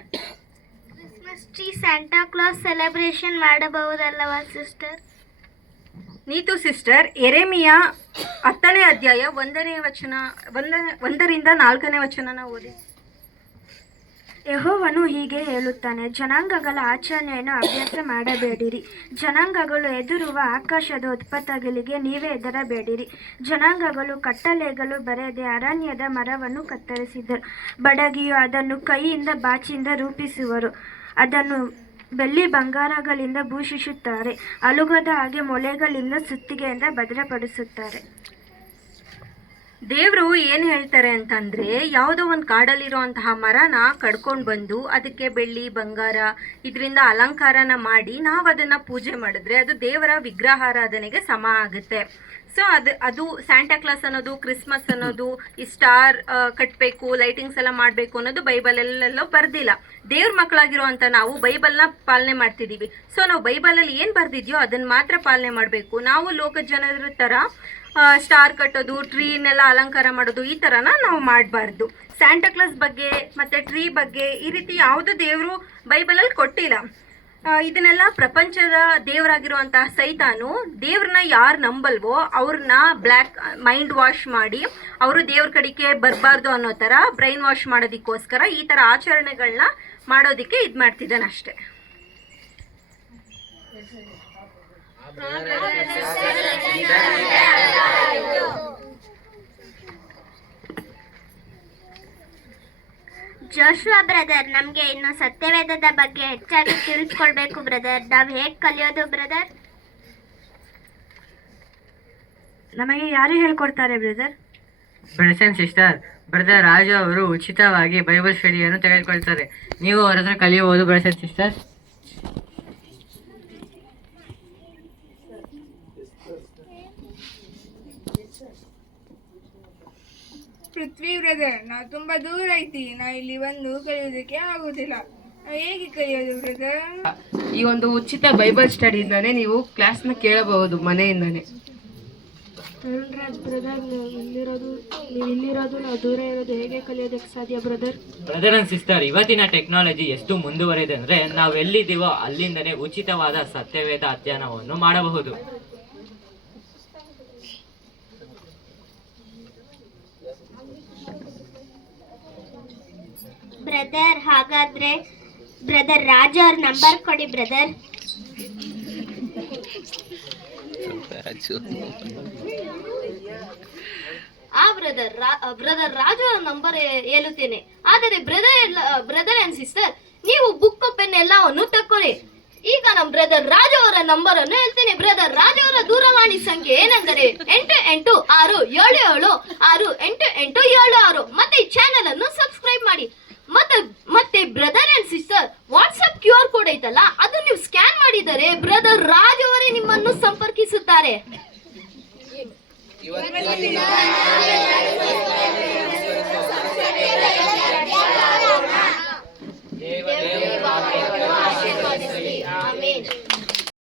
Christmas tree Santa Claus celebration ಮಾಡಬಹುದಲ್ಲವಾ ಸಿಸ್ಟರ್? ನೀತು ಸಿಸ್ಟರ್, ಯೆರೆಮೀಯ 10ನೇ ಅಧ್ಯಾಯ 1ನೇ ವಚನ 1ರಿಂದ 4ನೇ ವಚನನ ಓದಿ. ಯೆಹೋವನು ಹೀಗೆ ಹೇಳುತ್ತಾನೆ, ಜನಾಂಗಗಳ ಆಚರಣೆಯನ್ನು ಅಭ್ಯಾಸ ಮಾಡಬೇಡಿರಿ. ಜನಾಂಗಗಳು ಹೆದರುವ ಆಕಾಶದ ಉತ್ಪತ್ತಗಳಿಗೆ ನೀವೇ ಹೆದರಬೇಡಿರಿ. ಜನಾಂಗಗಳು ಕಟ್ಟಳೆಗಳು ಬರೆದೆ ಅರಣ್ಯದ ಮರವನ್ನು ಕತ್ತರಿಸಿದರು. ಬಡಗಿಯು ಅದನ್ನು ಕೈಯಿಂದ ಬಾಚಿಯಿಂದ ರೂಪಿಸುವರು. ಅದನ್ನು ಬೆಳ್ಳಿ ಬಂಗಾರಗಳಿಂದ ಭೂಷಿಸುತ್ತಾರೆ. ಅಲುಗದ ಹಾಗೆ ಮೊಳೆಗಳಿಂದ ಸುತ್ತಿಗೆಯಿಂದ ಭದ್ರಪಡಿಸುತ್ತಾರೆ. ದೇವರು ಏನು ಹೇಳ್ತಾರೆ ಅಂತಂದ್ರೆ, ಯಾವುದೋ ಒಂದು ಕಾಡಲ್ಲಿರುವಂತಹ ಮರನ ಕಡ್ಕೊಂಡು ಬಂದು ಅದಕ್ಕೆ ಬೆಳ್ಳಿ ಬಂಗಾರ ಇದರಿಂದ ಅಲಂಕಾರನ ಮಾಡಿ ನಾವು ಅದನ್ನ ಪೂಜೆ ಮಾಡಿದ್ರೆ ಅದು ದೇವರ ವಿಗ್ರಹಾರಾಧನೆಗೆ ಸಮ ಆಗುತ್ತೆ. ಸೊ ಅದು ಸ್ಯಾಂಟಾ ಕ್ಲಾಸ್ ಅನ್ನೋದು, ಕ್ರಿಸ್ಮಸ್ ಅನ್ನೋದು, ಈ ಸ್ಟಾರ್ ಕಟ್ಟಬೇಕು, ಲೈಟಿಂಗ್ಸ್ ಎಲ್ಲ ಮಾಡಬೇಕು ಅನ್ನೋದು ಬೈಬಲಲ್ಲೆಲ್ಲೋ ಬರ್ದಿಲ್ಲ. ದೇವ್ರ ಮಕ್ಕಳಾಗಿರುವಂಥ ನಾವು ಬೈಬಲ್ನ ಪಾಲನೆ ಮಾಡ್ತಿದ್ದೀವಿ. ಸೊ ನಾವು ಬೈಬಲಲ್ಲಿ ಏನು ಬರ್ದಿದ್ಯೋ ಅದನ್ನು ಮಾತ್ರ ಪಾಲನೆ ಮಾಡಬೇಕು. ನಾವು ಲೋಕದ ಜನರ ಥರ ಸ್ಟಾರ್ ಕಟ್ಟೋದು, ಟ್ರೀನೆಲ್ಲ ಅಲಂಕಾರ ಮಾಡೋದು ಈ ಥರನ ನಾವು ಮಾಡಬಾರ್ದು. ಸ್ಯಾಂಟಾ ಕ್ಲಾಸ್ ಬಗ್ಗೆ ಮತ್ತು ಟ್ರೀ ಬಗ್ಗೆ ಈ ರೀತಿ ಯಾವುದು ದೇವರು ಬೈಬಲಲ್ಲಿ ಕೊಟ್ಟಿಲ್ಲ. ಇದನ್ನೆಲ್ಲ ಪ್ರಪಂಚದ ದೇವರಾಗಿರುವಂತಹ ಸೈತಾನು ದೇವ್ರನ್ನ ಯಾರು ನಂಬಲ್ವೋ ಅವ್ರನ್ನ ಬ್ಲ್ಯಾಕ್ ಮೈಂಡ್ ವಾಶ್ ಮಾಡಿ ಅವರು ದೇವ್ರ ಕಡೆಗೆ ಬರಬಾರ್ದು ಅನ್ನೋ ಥರ ಬ್ರೈನ್ ವಾಶ್ ಮಾಡೋದಕ್ಕೋಸ್ಕರ ಈ ಥರ ಆಚರಣೆಗಳನ್ನ ಮಾಡೋದಕ್ಕೆ ಇದು ಮಾಡ್ತಿದ್ದಾನೆ ಅಷ್ಟೇ. ಜೋಶುವಾ ಬ್ರದರ್, ನಮಗೆ ಇನ್ನು ಸತ್ಯವೇದದ ಬಗ್ಗೆ ಹೆಚ್ಚಾಗಿ ತಿಳಿಸ್ಕೊಳ್ಬೇಕು ಬ್ರದರ್. ನಾವು ಹೇಗೆ ಕಲಿಯೋದು ಬ್ರದರ್? ನಮಗೆ ಯಾರು ಹೇಳ್ಕೊಡ್ತಾರೆ brother? Brothers and sister, brother Raju ಅವರು ಉಚಿತವಾಗಿ ಬೈಬಲ್ ಸ್ಟಡಿಯನ್ನು ತೆಗೆದುಕೊಳ್ತಾರೆ. ನೀವು ಅವರ ಹತ್ರ ಕಲಿಯಬಹುದು brothers and sister. Prithvi brother, ನಾವು ತುಂಬಾ ದೂರ ಐತಿ, ನಾವು ಇಲ್ಲಿ ಬಂದು ಕಲಿಯೋದಕ್ಕೆ ಆಗೋದಿಲ್ಲ. ನಾವು ಹೇಗೆ ಕಲಿಯೋದು ಬ್ರದರ್? ಈ ಒಂದು ಉಚಿತ ಬೈಬಲ್ ಸ್ಟಡಿಯಿಂದಾನೇ ನೀವು ಕ್ಲಾಸ್ನ ಕೇಳಬಹುದು ಮನೆಯಿಂದಾನೆ. ರಾಜ್ ಬ್ರದರ್, ನೀವು ಇಲ್ಲಿರೋದು ನಾವು ದೂರ ಇರೋದು ಹೇಗೆ ಕಲಿಯೋದಕ್ಕೆ ಸಾಧ್ಯ ಬ್ರದರ್? ಬ್ರದರ್ ಅಂಡ್ ಸಿಸ್ಟರ್, ಇವತ್ತಿನ ಟೆಕ್ನಾಲಜಿ ಎಷ್ಟು ಮುಂದುವರೆದಿದೆ ಅಂದರೆ ನಾವು ಎಲ್ಲಿದ್ದೀವೋ ಅಲ್ಲಿಂದನೇ ಉಚಿತವಾದ ಸತ್ಯವೇದ ಅಧ್ಯಯನವನ್ನು ಮಾಡಬಹುದು. ಬ್ರದರ್, ಹಾಗಾದ್ರೆ ಬ್ರದರ್ ರಾಜು ಅವ್ರ ನಂಬರ್ ಕೊಡಿ ಬ್ರದರ್. ಬ್ರದರ್ ರಾಜು ಅವರ ನಂಬರ್ ಹೇಳುತ್ತೇನೆ. ಆದರೆ ಬ್ರದರ್ ಅಂಡ್ ಸಿಸ್ಟರ್, ನೀವು ಬುಕ್ ಪೆನ್ ಎಲ್ಲವನ್ನು ತಕ್ಕೊಳ್ಳಿ. ಈಗ ನಮ್ಮ ಬ್ರದರ್ ರಾಜು ಅವರ ನಂಬರ್ ಅನ್ನು ಹೇಳ್ತೇನೆ. ಬ್ರದರ್ ರಾಜು ಅವರ ದೂರವಾಣಿ ಸಂಖ್ಯೆ ಏನೆಂದರೆ 8866788876. ಮತ್ತೆ ಈ ಚಾನೆಲ್ ಅನ್ನು ಸಬ್ಸ್ಕ್ರೈಬ್ ಮಾಡಿ. ಮತ್ತೆ brother and sister, WhatsApp QR code ಐತಲ್ಲ, ಅದು ನೀವು ಸ್ಕ್ಯಾನ್ ಮಾಡಿದರೆ ಬ್ರದರ್ ರಾಜ್ ಅವರೇ ನಿಮ್ಮನ್ನು ಸಂಪರ್ಕಿಸುತ್ತಾರೆ.